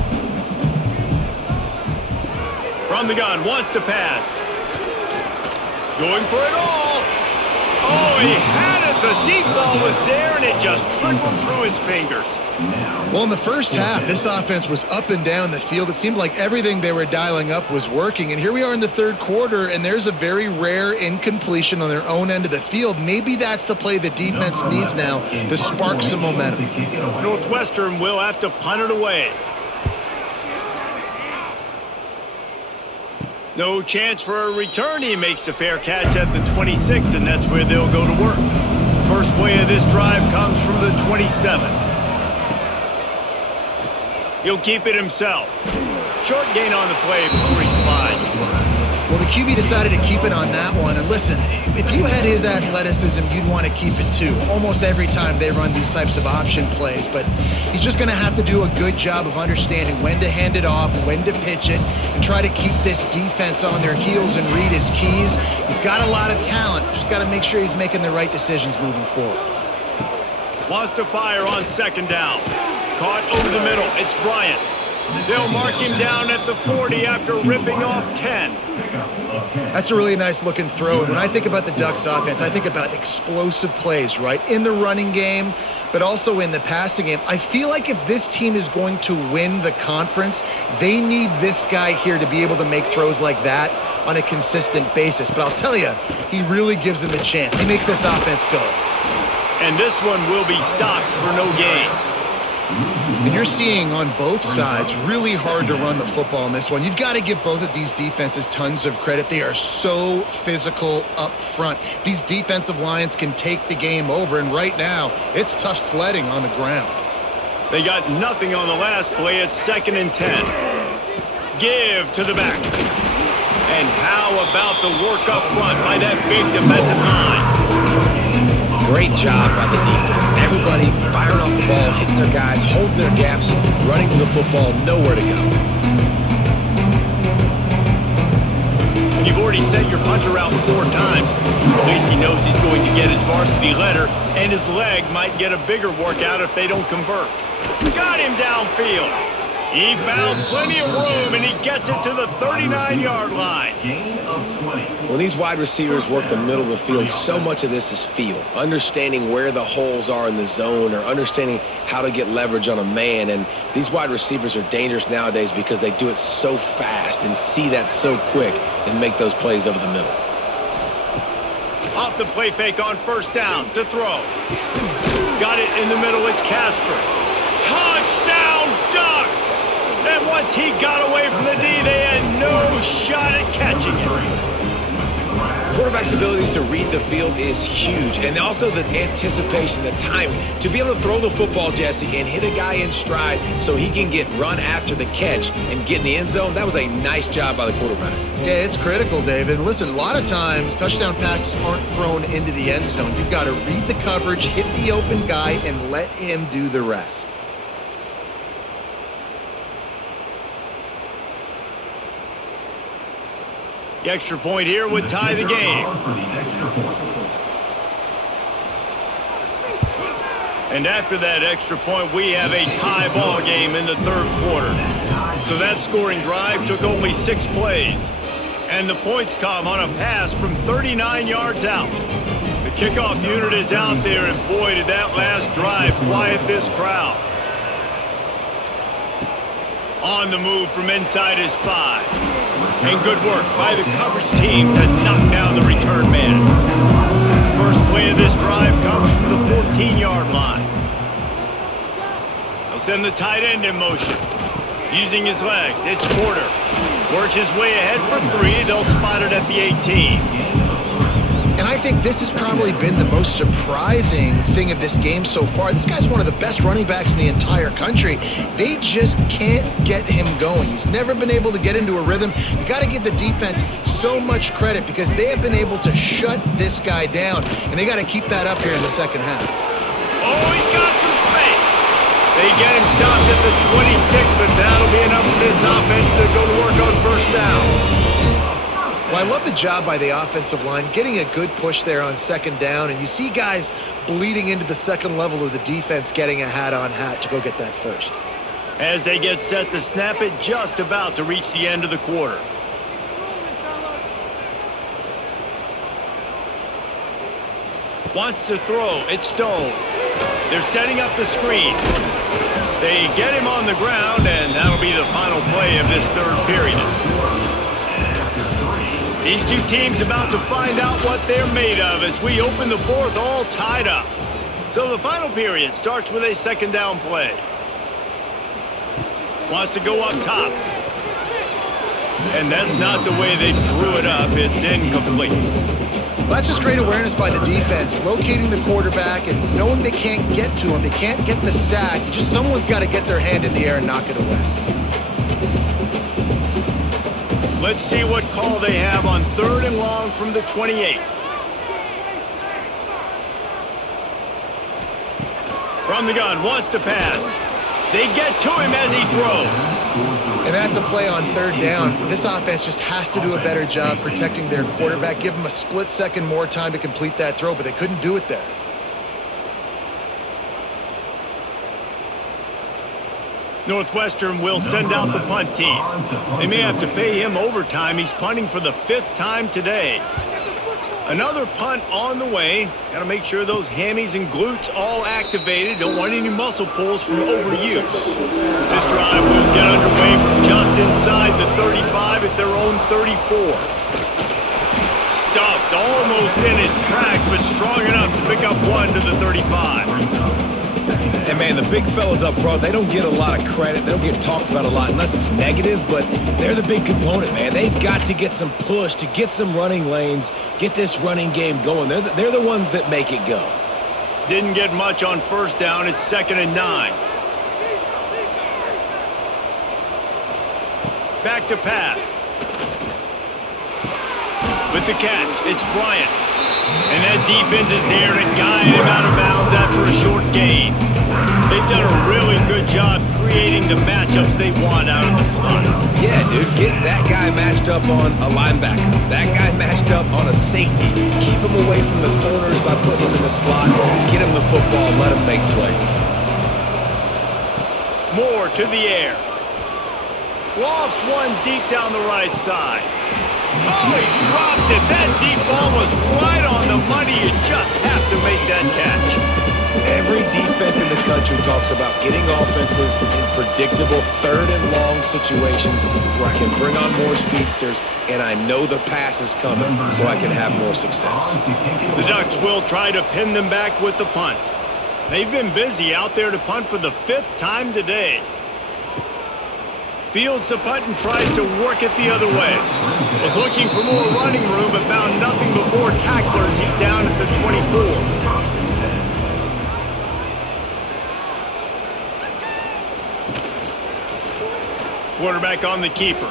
From the gun, wants to pass. Going for it all. Oh, he had it. The deep ball was there, and it just trickled through his fingers. Well, in the first half, this offense was up and down the field. It seemed like everything they were dialing up was working. And here we are in the 3rd quarter, and there's a very rare incompletion on their own end of the field. Maybe that's the play the defense needs now to spark some momentum. Northwestern will have to punt it away. No chance for a return. He makes the fair catch at the 26, and that's where they'll go to work. First play of this drive comes from the 27. He'll keep it himself. Short gain on the play before he slides. Well, the QB decided to keep it on that one. And listen, if you had his athleticism, you'd want to keep it too. Almost every time they run these types of option plays. But he's just going to have to do a good job of understanding when to hand it off, when to pitch it, and try to keep this defense on their heels and read his keys. He's got a lot of talent. Just got to make sure he's making the right decisions moving forward. Wants to fire on 2nd down. Caught over the middle. It's Bryant. They'll mark him down at the 40 after ripping off 10. That's a really nice looking throw. And when I think about the Ducks offense, I think about explosive plays, right? In the running game, but also in the passing game. I feel like if this team is going to win the conference, they need this guy here to be able to make throws like that on a consistent basis. But I'll tell you, he really gives them a chance. He makes this offense go. And this one will be stopped for no gain. And you're seeing on both sides really hard to run the football in this one. You've got to give both of these defenses tons of credit. They are so physical up front. These defensive lines can take the game over, and right now it's tough sledding on the ground. They got nothing on the last play. It's 2nd and 10. Give to the back. And how about the work up front by that big defensive line? Great job by the defense. Everybody firing off the ball, hitting their guys, holding their gaps, running to the football, nowhere to go. you've already sent your punter out 4 times, at least he knows he's going to get his varsity letter, and his leg might get a bigger workout if they don't convert. Got him downfield. He found plenty of room, and he gets it to the 39-yard line. Gain of 20. When these wide receivers work the middle of the field, so much of this is feel. Understanding where the holes are in the zone or understanding how to get leverage on a man. And these wide receivers are dangerous nowadays because they do it so fast and see that so quick and make those plays over the middle. Off the play fake on first down to throw. Got it in the middle. It's Casper. Touchdown, Ducks! And once he got away from the D, they had no shot at catching it. Quarterback's abilities to read the field is huge, and also the anticipation, the timing. To be able to throw the football, Jesse, and hit a guy in stride so he can get run after the catch and get in the end zone, that was a nice job by the quarterback. Yeah, it's critical, David. Listen, a lot of times touchdown passes aren't thrown into the end zone. You've got to read the coverage, hit the open guy, and let him do the rest. The extra point here would tie the game. And after that extra point, we have a tie ball game in the third quarter. So that scoring drive took only 6 plays. And the points come on a pass from 39 yards out. The kickoff unit is out there, and boy, did that last drive quiet this crowd. On the move from inside his 5. And good work by the coverage team to knock down the return man. First play of this drive comes from the 14-yard line. They'll send the tight end in motion. Using his legs, it's Porter. Works his way ahead for 3. They'll spot it at the 18. And I think this has probably been the most surprising thing of this game so far. This guy's one of the best running backs in the entire country. They just can't get him going. He's never been able to get into a rhythm. You got to give the defense so much credit because they have been able to shut this guy down, and they got to keep that up here in the second half. Oh, he's got some space. They get him stopped at the 26, but that'll be enough for this offense to go to work on first down. Well, I love the job by the offensive line, getting a good push there on second down, and you see guys bleeding into the second level of the defense getting a hat-on-hat to go get that first. As they get set to snap it, just about to reach the end of the quarter. Wants to throw, it's Stone. They're setting up the screen. They get him on the ground, and that'll be the final play of this third period. These two teams about to find out what they're made of as we open the fourth all tied up. So the final period starts with a second down play. Wants to go up top. And that's not the way they drew it up. It's incomplete. Well, that's just great awareness by the defense, locating the quarterback and knowing they can't get to him. They can't get the sack. Someone's got to get their hand in the air and knock it away. Let's see what call they have on 3rd and long from the 28. From the gun, wants to pass. They get to him as he throws. And that's a play on 3rd down. This offense just has to do a better job protecting their quarterback. Give them a split second more time to complete that throw, but they couldn't do it there. Northwestern will send out the punt team. They may have to pay him overtime. He's punting for the 5th time today. Another punt on the way. Got to make sure those hammies and glutes all activated. Don't want any muscle pulls from overuse. This drive will get underway from just inside the 35 at their own 34. Stuffed almost in his tracks, but strong enough to pick up 1 to the 35. And, man, the big fellas up front, they don't get a lot of credit. They don't get talked about a lot unless it's negative, but they're the big component, man. They've got to get some push, to get some running lanes, get this running game going. They're the ones that make it go. Didn't get much on first down. It's 2nd and 9. Back to pass. With the catch, it's Bryant. And that defense is there to guide him out of bounds after a short gain. They've done a really good job creating the matchups they want out of the slot. Yeah, dude, get that guy matched up on a linebacker. That guy matched up on a safety. Keep him away from the corners by putting him in the slot. Get him the football, let him make plays. Moore to the air. Lofts one deep down the right side. Oh, he dropped it. That deep ball was right on the money. You just have to make that catch. Every defense in the country talks about getting offenses in predictable third and long situations where I can bring on more speedsters and I know the pass is coming so I can have more success. The Ducks will try to pin them back with the punt. They've been busy out there to punt for the 5th time today. Fields the punt and tries to work it the other way. Was looking for more running room but found nothing but more tacklers. He's down at the 24. Quarterback on the keeper.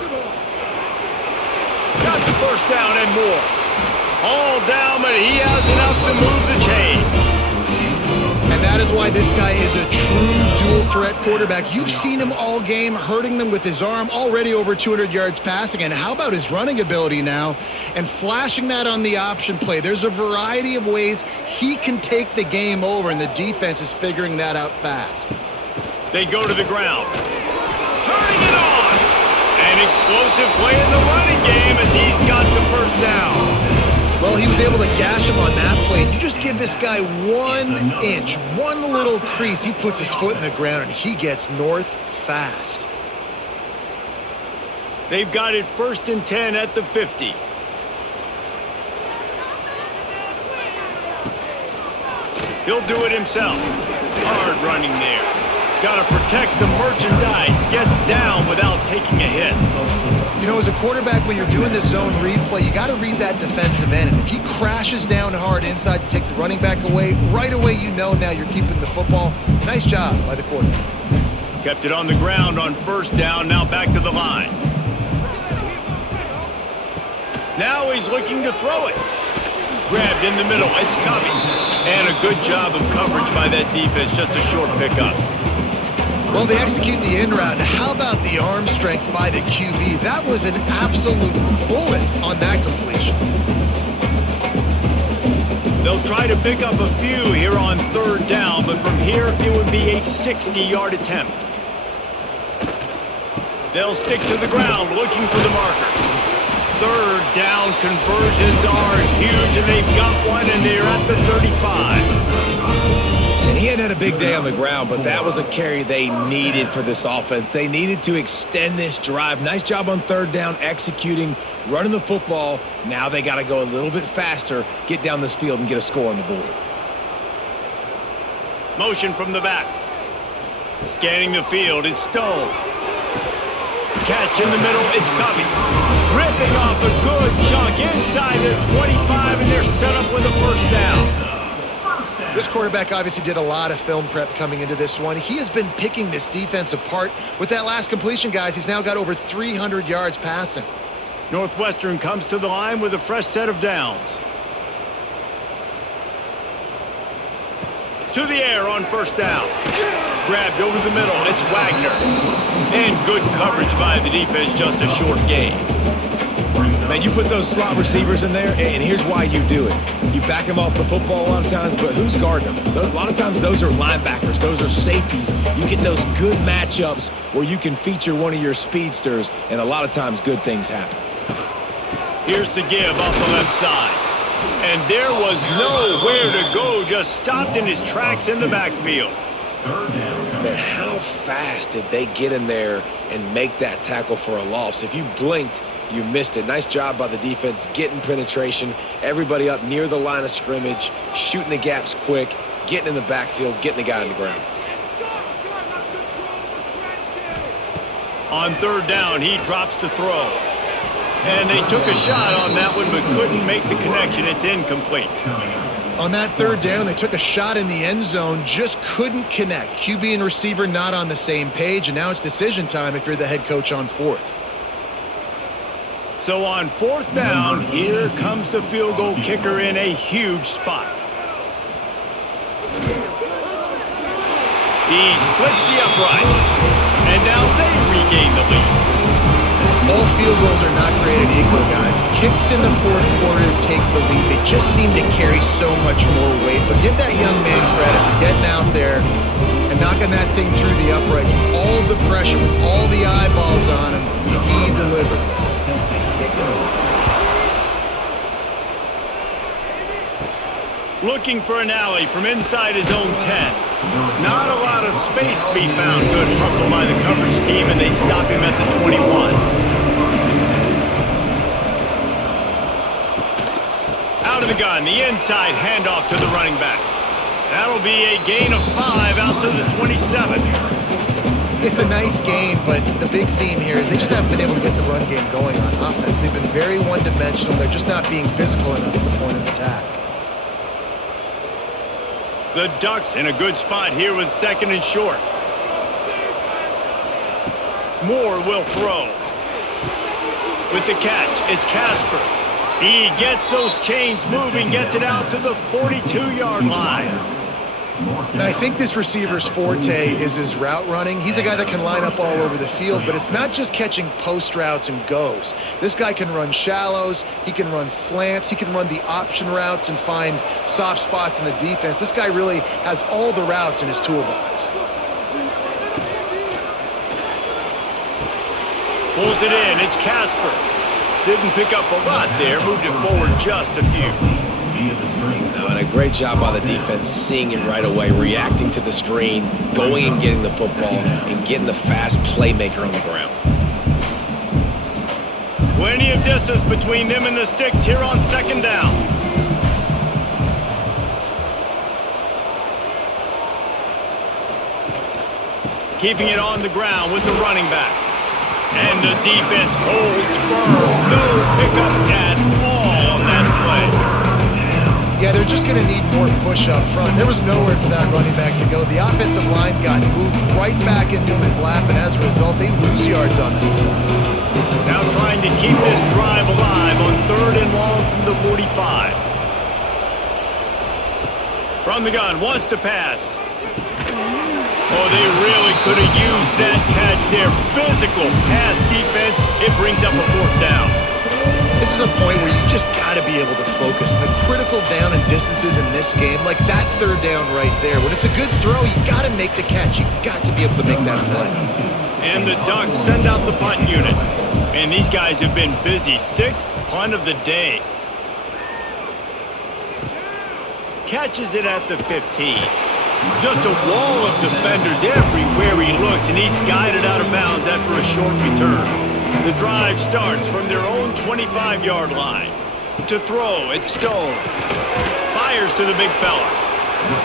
Got the first down and more. All down, but he has enough to move the chains. And that is why this guy is a true dual-threat quarterback. You've seen him all game, hurting them with his arm, already over 200 yards passing. And how about his running ability now? And flashing that on the option play. There's a variety of ways he can take the game over, and the defense is figuring that out fast. They go to the ground. Turning it on! An explosive play in the running game as he's got the first down. Well, he was able to gash him on that play. You just give this guy 1 inch, one little crease, he puts his foot in the ground, and he gets north fast. They've got it 1st and 10 at the 50. He'll do it himself. Hard running there. Got to protect the merchandise. Gets down without taking a hit. You know, as a quarterback, when you're doing this zone read play, you got to read that defensive end. And if he crashes down hard inside to take the running back away, right away you know now you're keeping the football. Nice job by the quarterback. Kept it on the ground on 1st down. Now back to the line. Now he's looking to throw it. Grabbed in the middle. It's coming. And a good job of coverage by that defense. Just a short pickup. Well, they execute the in route. How about the arm strength by the QB? That was an absolute bullet on that completion. They'll try to pick up a few here on 3rd down, but from here it would be a 60-yard attempt. They'll stick to the ground looking for the marker. 3rd down conversions are huge, and they've got one, and they're at the 35. And he hadn't had a big day on the ground, but that was a carry they needed for this offense. They needed to extend this drive. Nice job on 3rd down, executing, running the football. Now they got to go a little bit faster, get down this field, and get a score on the board. Motion from the back. Scanning the field, it's Stone. Catch in the middle, it's Covey. Ripping off a good chunk inside the 25, and they're set up with a 1st down. This quarterback obviously did a lot of film prep coming into this one. He has been picking this defense apart. With that last completion, guys, he's now got over 300 yards passing. Northwestern comes to the line with a fresh set of downs. To the air on 1st down. Grabbed over the middle. It's Wagner. And good coverage by the defense. Just a short gain. Man, you put those slot receivers in there, and here's why you do it. You back them off the football a lot of times, but who's guarding them? A lot of times those are linebackers. Those are safeties. You get those good matchups where you can feature one of your speedsters, and a lot of times good things happen. Here's the give off the left side. And there was nowhere to go. Just stopped in his tracks in the backfield. Man, how fast did they get in there and make that tackle for a loss? If you blinked, you missed it. Nice job by the defense, getting penetration, everybody up near the line of scrimmage, shooting the gaps quick, getting in the backfield, getting the guy on the ground. On 3rd down, he drops to throw. And they took a shot on that one, but couldn't make the connection. It's incomplete. On that 3rd down, they took a shot in the end zone, just couldn't connect. QB and receiver not on the same page, and now it's decision time if you're the head coach on 4th. So on 4th down, here comes the field goal kicker in a huge spot. He splits the uprights, and now they regain the lead. All field goals are not created equal, guys. Kicks in the fourth quarter to take the lead. They just seem to carry so much more weight. So give that young man credit for getting out there and knocking that thing through the uprights with all of the pressure, with all the eyeballs on him. He delivered. Looking for an alley from inside his own 10. Not a lot of space to be found. Good hustle by the coverage team, and they stop him at the 21. Out of the gun, the inside handoff to the running back. That'll be a gain of 5 out to the 27. It's a nice gain, but the big theme here is they just haven't been able to get the run game going on offense. They've been very one-dimensional. They're just not being physical enough at the point of attack. The Ducks in a good spot here with 2nd and short. Moore will throw. With the catch, it's Casper. He gets those chains moving, gets it out to the 42-yard line. And I think this receiver's forte is his route running. He's a guy that can line up all over the field, but it's not just catching post routes and goes. This guy can run shallows, he can run slants, he can run the option routes and find soft spots in the defense. This guy really has all the routes in his toolbox. Pulls it in, it's Casper. Didn't pick up a lot there, moved it forward just a few. No, and a great job by the defense, seeing it right away, reacting to the screen, going and getting the football, and getting the fast playmaker on the ground. Plenty of distance between them and the sticks here on 2nd down. Keeping it on the ground with the running back. And the defense holds firm. No pickup at all on that play. Yeah, they're just going to need more push up front. There was nowhere for that running back to go. The offensive line got moved right back into his lap, and as a result, they lose yards on that. Now trying to keep this drive alive on 3rd and long from the 45. From the gun, wants to pass. Oh, they really could have used that catch there. Physical pass defense. It brings up a 4th down. This is a point where you just got to be able to focus. The critical down and distances in this game, like that 3rd down right there. When it's a good throw, you got to make the catch. You got to be able to make that play. And the Ducks send out the punt unit. And these guys have been busy. 6th punt of the day. Catches it at the 15. Just a wall of defenders everywhere he looks, and he's guided out of bounds after a short return. The drive starts from their own 25-yard line. To throw, it's Stone. Fires to the big fella.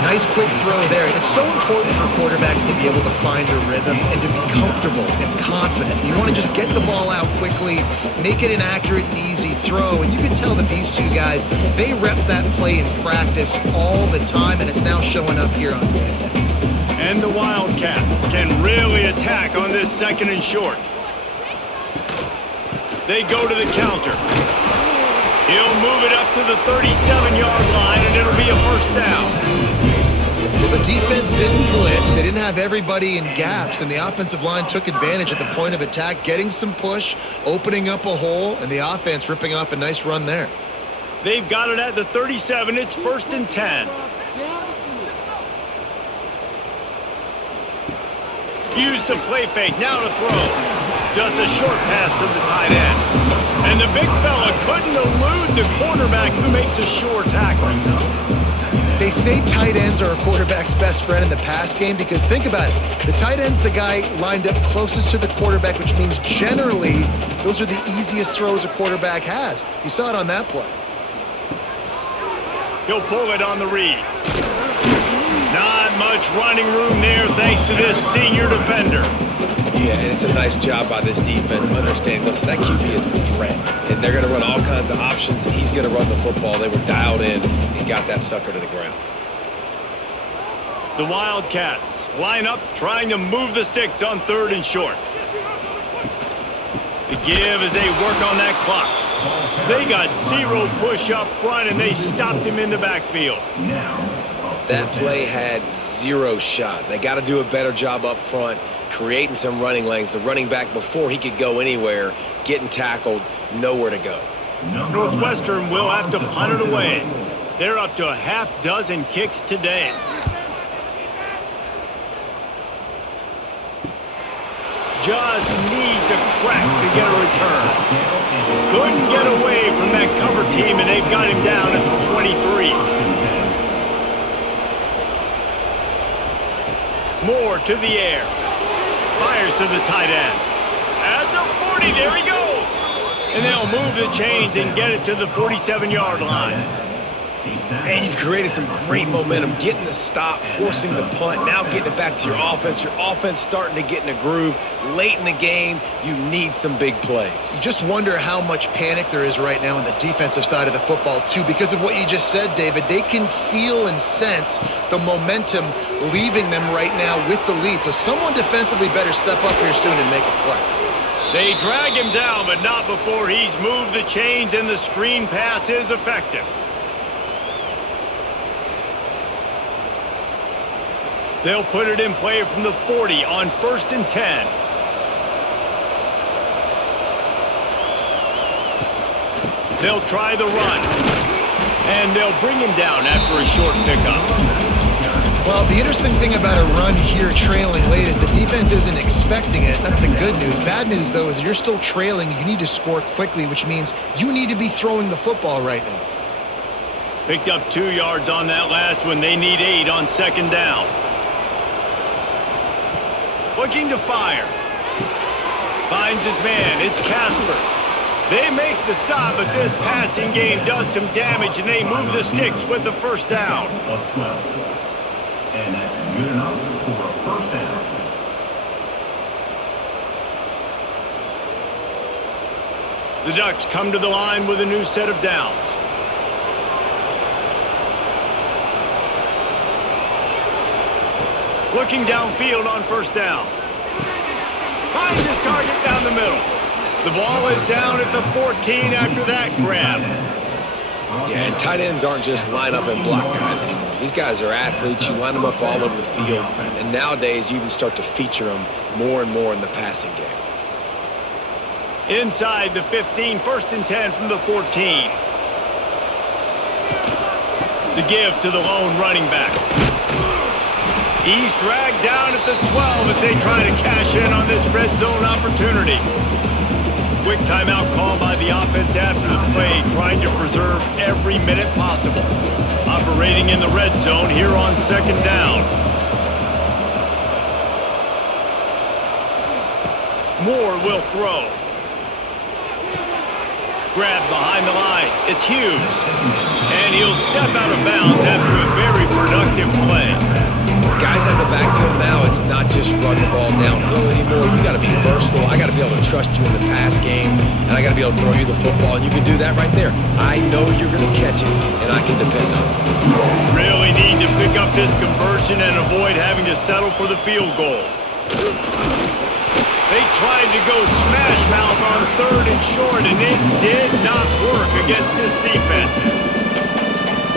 Nice quick throw there. It's so important for quarterbacks to be able to find a rhythm and to be comfortable and confident. You want to just get the ball out quickly, make it an accurate and easy throw. And you can tell that these two guys, they rep that play in practice all the time, and it's now showing up here on game day. And the Wildcats can really attack on this 2nd and short. They go to the counter. He'll move it up to the 37-yard line, and it'll be a 1st down. Well, the defense didn't blitz. They didn't have everybody in gaps, and the offensive line took advantage at the point of attack, getting some push, opening up a hole, and the offense ripping off a nice run there. They've got it at the 37. It's 1st and 10. Use the play fake. Now to throw. Just a short pass to the tight end. And the big fella couldn't elude the quarterback who makes a sure tackle. They say tight ends are a quarterback's best friend in the pass game because think about it. The tight end's the guy lined up closest to the quarterback, which means generally those are the easiest throws a quarterback has. You saw it on that play. He'll pull it on the read. Not much running room there thanks to this senior defender. Yeah, and it's a nice job by this defense understanding, listen, that QB is a threat, and they're going to run all kinds of options, and he's going to run the football. They were dialed in and got that sucker to the ground. The Wildcats line up, trying to move the sticks on 3rd and short. The give as they work on that clock. They got 0 push up front, and they stopped him in the backfield. Now, a That play had zero shot. They got to do a better job up front, creating some running lanes. The running back, before he could go anywhere, getting tackled, nowhere to go. Northwestern will have to punt it away. They're up to a half dozen kicks today. Just needs a crack to get a return. Couldn't get away from that cover team, and they've got him down at the 23. Moore to the air. Fires to the tight end. At the 40, there he goes. And they'll move the chains and get it to the 47-yard line. And you've created some great momentum, getting the stop, forcing the punt, now getting it back to your offense. Your offense starting to get in a groove. Late in the game, you need some big plays. You just wonder how much panic there is right now on the defensive side of the football, too, because of what you just said, David. They can feel and sense the momentum leaving them right now with the lead. So someone defensively better step up here soon and make a play. They drag him down, but not before he's moved the chains and the screen pass is effective. They'll put it in play from the 40 on 1st and 10. They'll try the run. And they'll bring him down after a short pickup. Well, the interesting thing about a run here trailing late is the defense isn't expecting it. That's the good news. Bad news, though, is you're still trailing. You need to score quickly, which means you need to be throwing the football right now. Picked up 2 yards on that last one. They need 8 on 2nd down. Looking to fire. Finds his man. It's Casper. They make the stop, but this passing game does some damage, and they move the sticks with the 1st down. Of 12. And that's good enough for a 1st down. The Ducks come to the line with a new set of downs. Looking downfield on 1st down. Finds his target down the middle. The ball is down at the 14 after that grab. Yeah, and tight ends aren't just line up and block guys anymore. These guys are athletes. You line them up all over the field. And nowadays, you can start to feature them more and more in the passing game. Inside the 15, 1st and 10 from the 14. The give to the lone running back. He's dragged down at the 12 as they try to cash in on this red zone opportunity. Quick timeout call by the offense after the play, trying to preserve every minute possible. Operating in the red zone here on 2nd down. Moore will throw. Grab behind the line. It's Hughes. And he'll step out of bounds after a very productive play. Guys at the backfield now, it's not just run the ball downhill anymore. You got to be versatile. I got to be able to trust you in the pass game, and I got to be able to throw you the football, and you can do that right there. I know you're going to catch it, and I can depend on it. Really need to pick up this conversion and avoid having to settle for the field goal. They tried to go smash mouth on 3rd and short, and it did not work against this defense.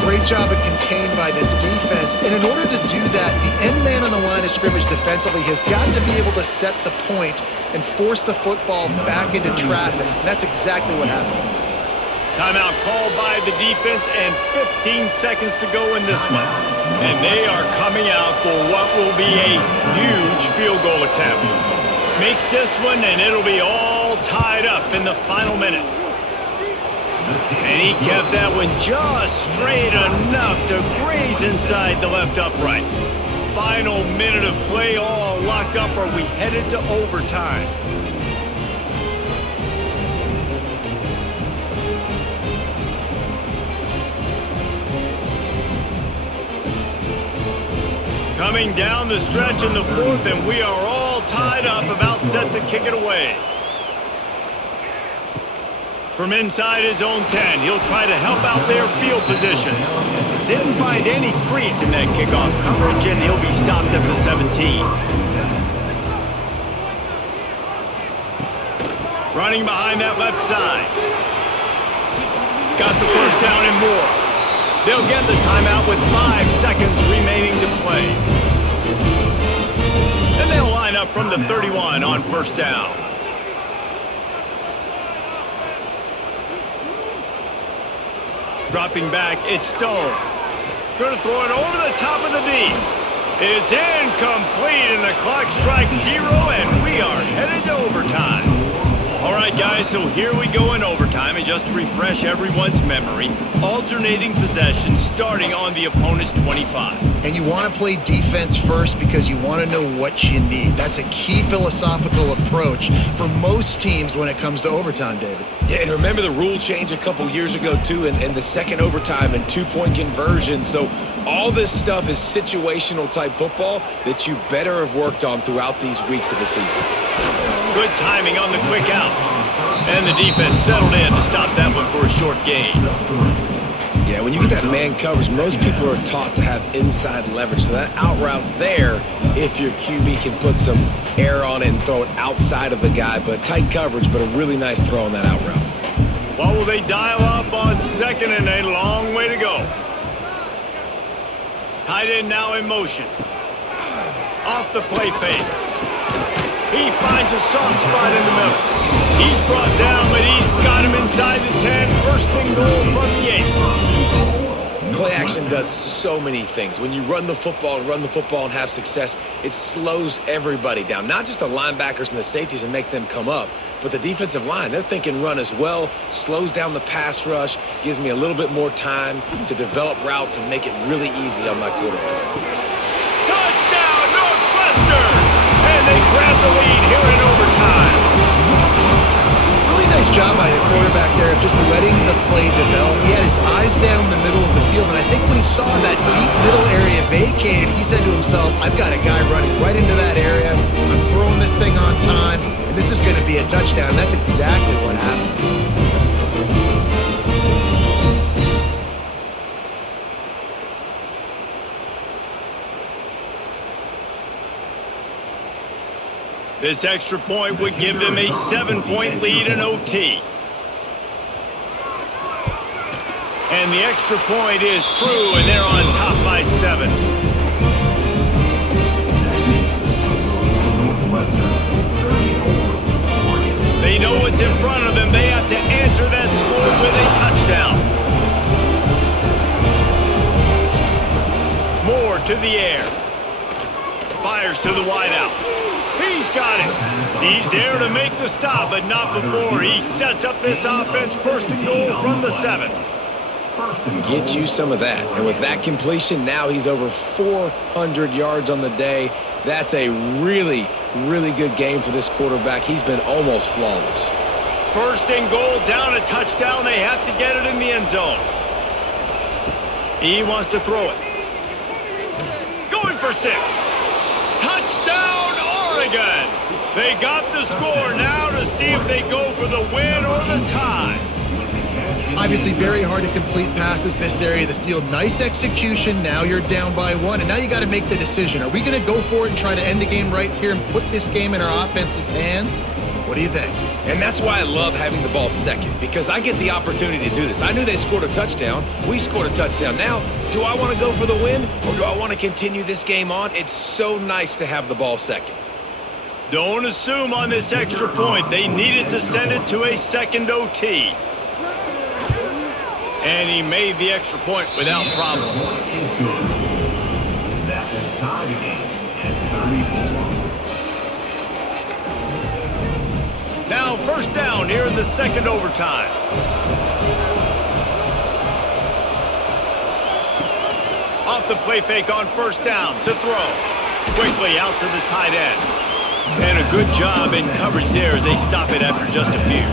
Great job of contained by this defense. And in order to do that, the end man on the line of scrimmage defensively has got to be able to set the point and force the football back into traffic. And that's exactly what happened. Timeout called by the defense and 15 seconds to go in this one. And they are coming out for what will be a huge field goal attempt. Makes this one, and it'll be all tied up in the final minute. And he kept that one just straight enough to graze inside the left upright. Final minute of play, all locked up. Are we headed to overtime? Coming down the stretch in the 4th, and we are all tied up, about set to kick it away. From inside his own 10, he'll try to help out their field position. Didn't find any crease in that kickoff coverage, and he'll be stopped at the 17. Running behind that left side. Got the 1st down and more. They'll get the timeout with 5 seconds remaining. from the 31 on first down. Dropping back, it's Stone. Going to throw it over the top of the D. It's incomplete, and the clock strikes 0, and we are headed to overtime. All right, guys, so here we go in overtime, and just to refresh everyone's memory, alternating possessions starting on the opponent's 25. And you want to play defense first because you want to know what you need. That's a key philosophical approach for most teams when it comes to overtime, David. Yeah, and remember the rule change a couple years ago, too, and the second overtime and two-point conversion. So all this stuff is situational-type football that you better have worked on throughout these weeks of the season. Good timing on the quick out. And the defense settled in to stop that one for a short gain. Yeah, when you get that man coverage, most people are taught to have inside leverage. So that out route's there if your QB can put some air on it and throw it outside of the guy. But tight coverage, but a really nice throw on that out route. Well, will they dial up on second and a long way to go? Tight end now in motion. Off the play fake. He finds a soft spot in the middle. He's brought down, but he's got him inside the 10. First and goal from the 8. Play action does so many things. When you run the football and have success, it slows everybody down. Not just the linebackers and the safeties and make them come up, but the defensive line. They're thinking run as well, slows down the pass rush, gives me a little bit more time to develop routes and make it really easy on my quarterback. Touchdown, Northwestern! And they grab the lead here in overtime. Really nice job by the quarterback there of just letting the play develop. He had his eyes down the middle of the field, and I think when he saw that deep middle area vacated, he said to himself, I've got a guy running right into that area. I'm throwing this thing on time, and this is going to be a touchdown. And that's exactly what happened. This extra point would give them a 7-point lead in OT. And the extra point is true, and they're on top by 7. They know what's in front of them. They have to answer that score with a touchdown. Moore to the air. Fires to the wideout. He's got it. He's there to make the stop, but not before he sets up this offense. First and goal from the 7. Get you some of that. And with that completion, now he's over 400 yards on the day. That's a really, really good game for this quarterback. He's been almost flawless. First and goal, down a touchdown. They have to get it in the end zone. He wants to throw it. Going for 6. Touchdown! Oregon. They got the score now to see if they go for the win or the tie. Obviously very hard to complete passes this area of the field. Nice execution. Now you're down by 1, and now you got to make the decision. Are we going to go for it and try to end the game right here and put this game in our offense's hands? What do you think? And that's why I love having the ball second, because I get the opportunity to do this. I knew they scored a touchdown. We scored a touchdown. Now, do I want to go for the win, or do I want to continue this game on? It's so nice to have the ball second. Don't assume on this extra point. They needed to send it to a second OT. And he made the extra point without problem. That will tie the game at 34. Now first down here in the second overtime. Off the play fake on first down to throw. Quickly out to the tight end. And a good job in coverage there as they stop it after just a few.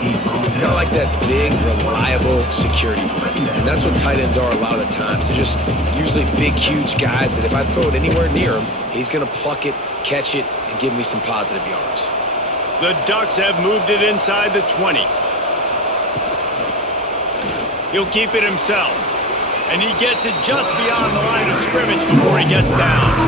Kind of like that big, reliable security blanket. And that's what tight ends are a lot of the times. They're just usually big, huge guys that if I throw it anywhere near him, he's going to pluck it, catch it, and give me some positive yards. The Ducks have moved it inside the 20. He'll keep it himself. And he gets it just beyond the line of scrimmage before he gets down.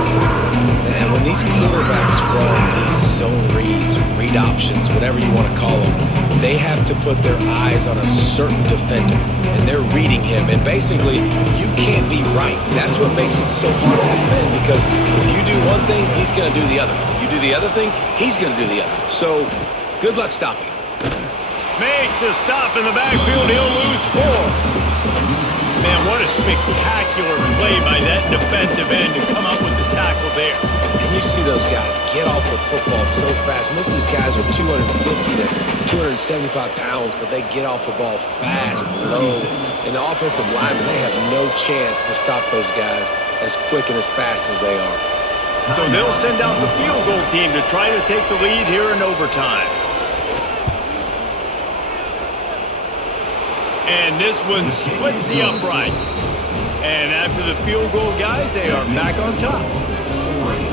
And when these quarterbacks run these zone reads or read options, whatever you want to call them, they have to put their eyes on a certain defender, and they're reading him. And basically, you can't be right. That's what makes it so hard to defend, because if you do one thing, he's going to do the other. You do the other thing, he's going to do the other. So, good luck stopping him. Makes a stop in the backfield. He'll lose 4. Man, what a spectacular play by that defensive end to come up with the tackle there. And you see those guys get off the football so fast. Most of these guys are 250 to 275 pounds, but they get off the ball fast, low. And the offensive linemen, they have no chance to stop those guys as quick and as fast as they are. So they'll send out the field goal team to try to take the lead here in overtime. And this one splits the uprights. And after the field goal, guys, they are back on top.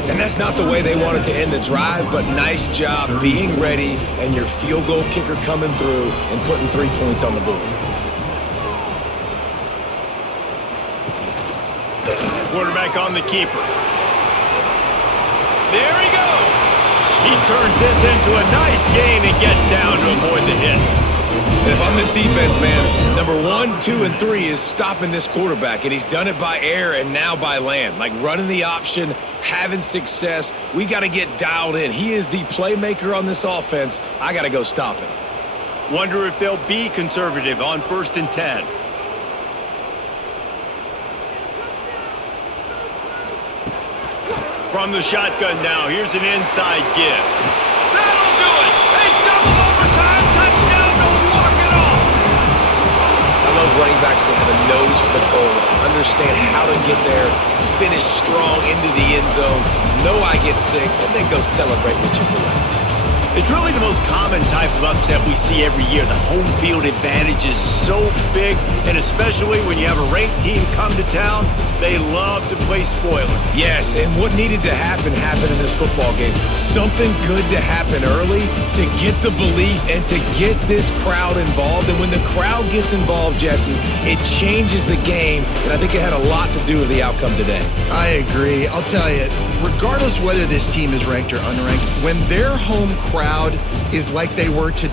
And that's not the way they wanted to end the drive, but nice job being ready and your field goal kicker coming through and putting 3 points on the board. Quarterback on the keeper. There he goes. He turns this into a nice gain and gets down to avoid the hit. And if I'm this defense, man, number 1, 2, and 3 is stopping this quarterback, and he's done it by air and now by land. Like running the option, having success. We got to get dialed in. He is the playmaker on this offense. I got to go stop him. Wonder if they'll be conservative on 1st and 10. From the shotgun now, here's an inside give. That'll do it! A double overtime touchdown to walk it off! I love running backs that have a nose for the goal, understand how to get there, finish strong into the end zone, know I get 6, and then go celebrate with your boys. It's really the most common type of upset we see every year. The home field advantage is so big, and especially when you have a ranked team come to town, they love to play spoiler. Yes, and what needed to happen happened in this football game. Something good to happen early to get the belief and to get this crowd involved. And when the crowd gets involved, Jesse, it changes the game, and I think it had a lot to do with the outcome today. I agree. I'll tell you, regardless whether this team is ranked or unranked, when their home crowd is like they were today,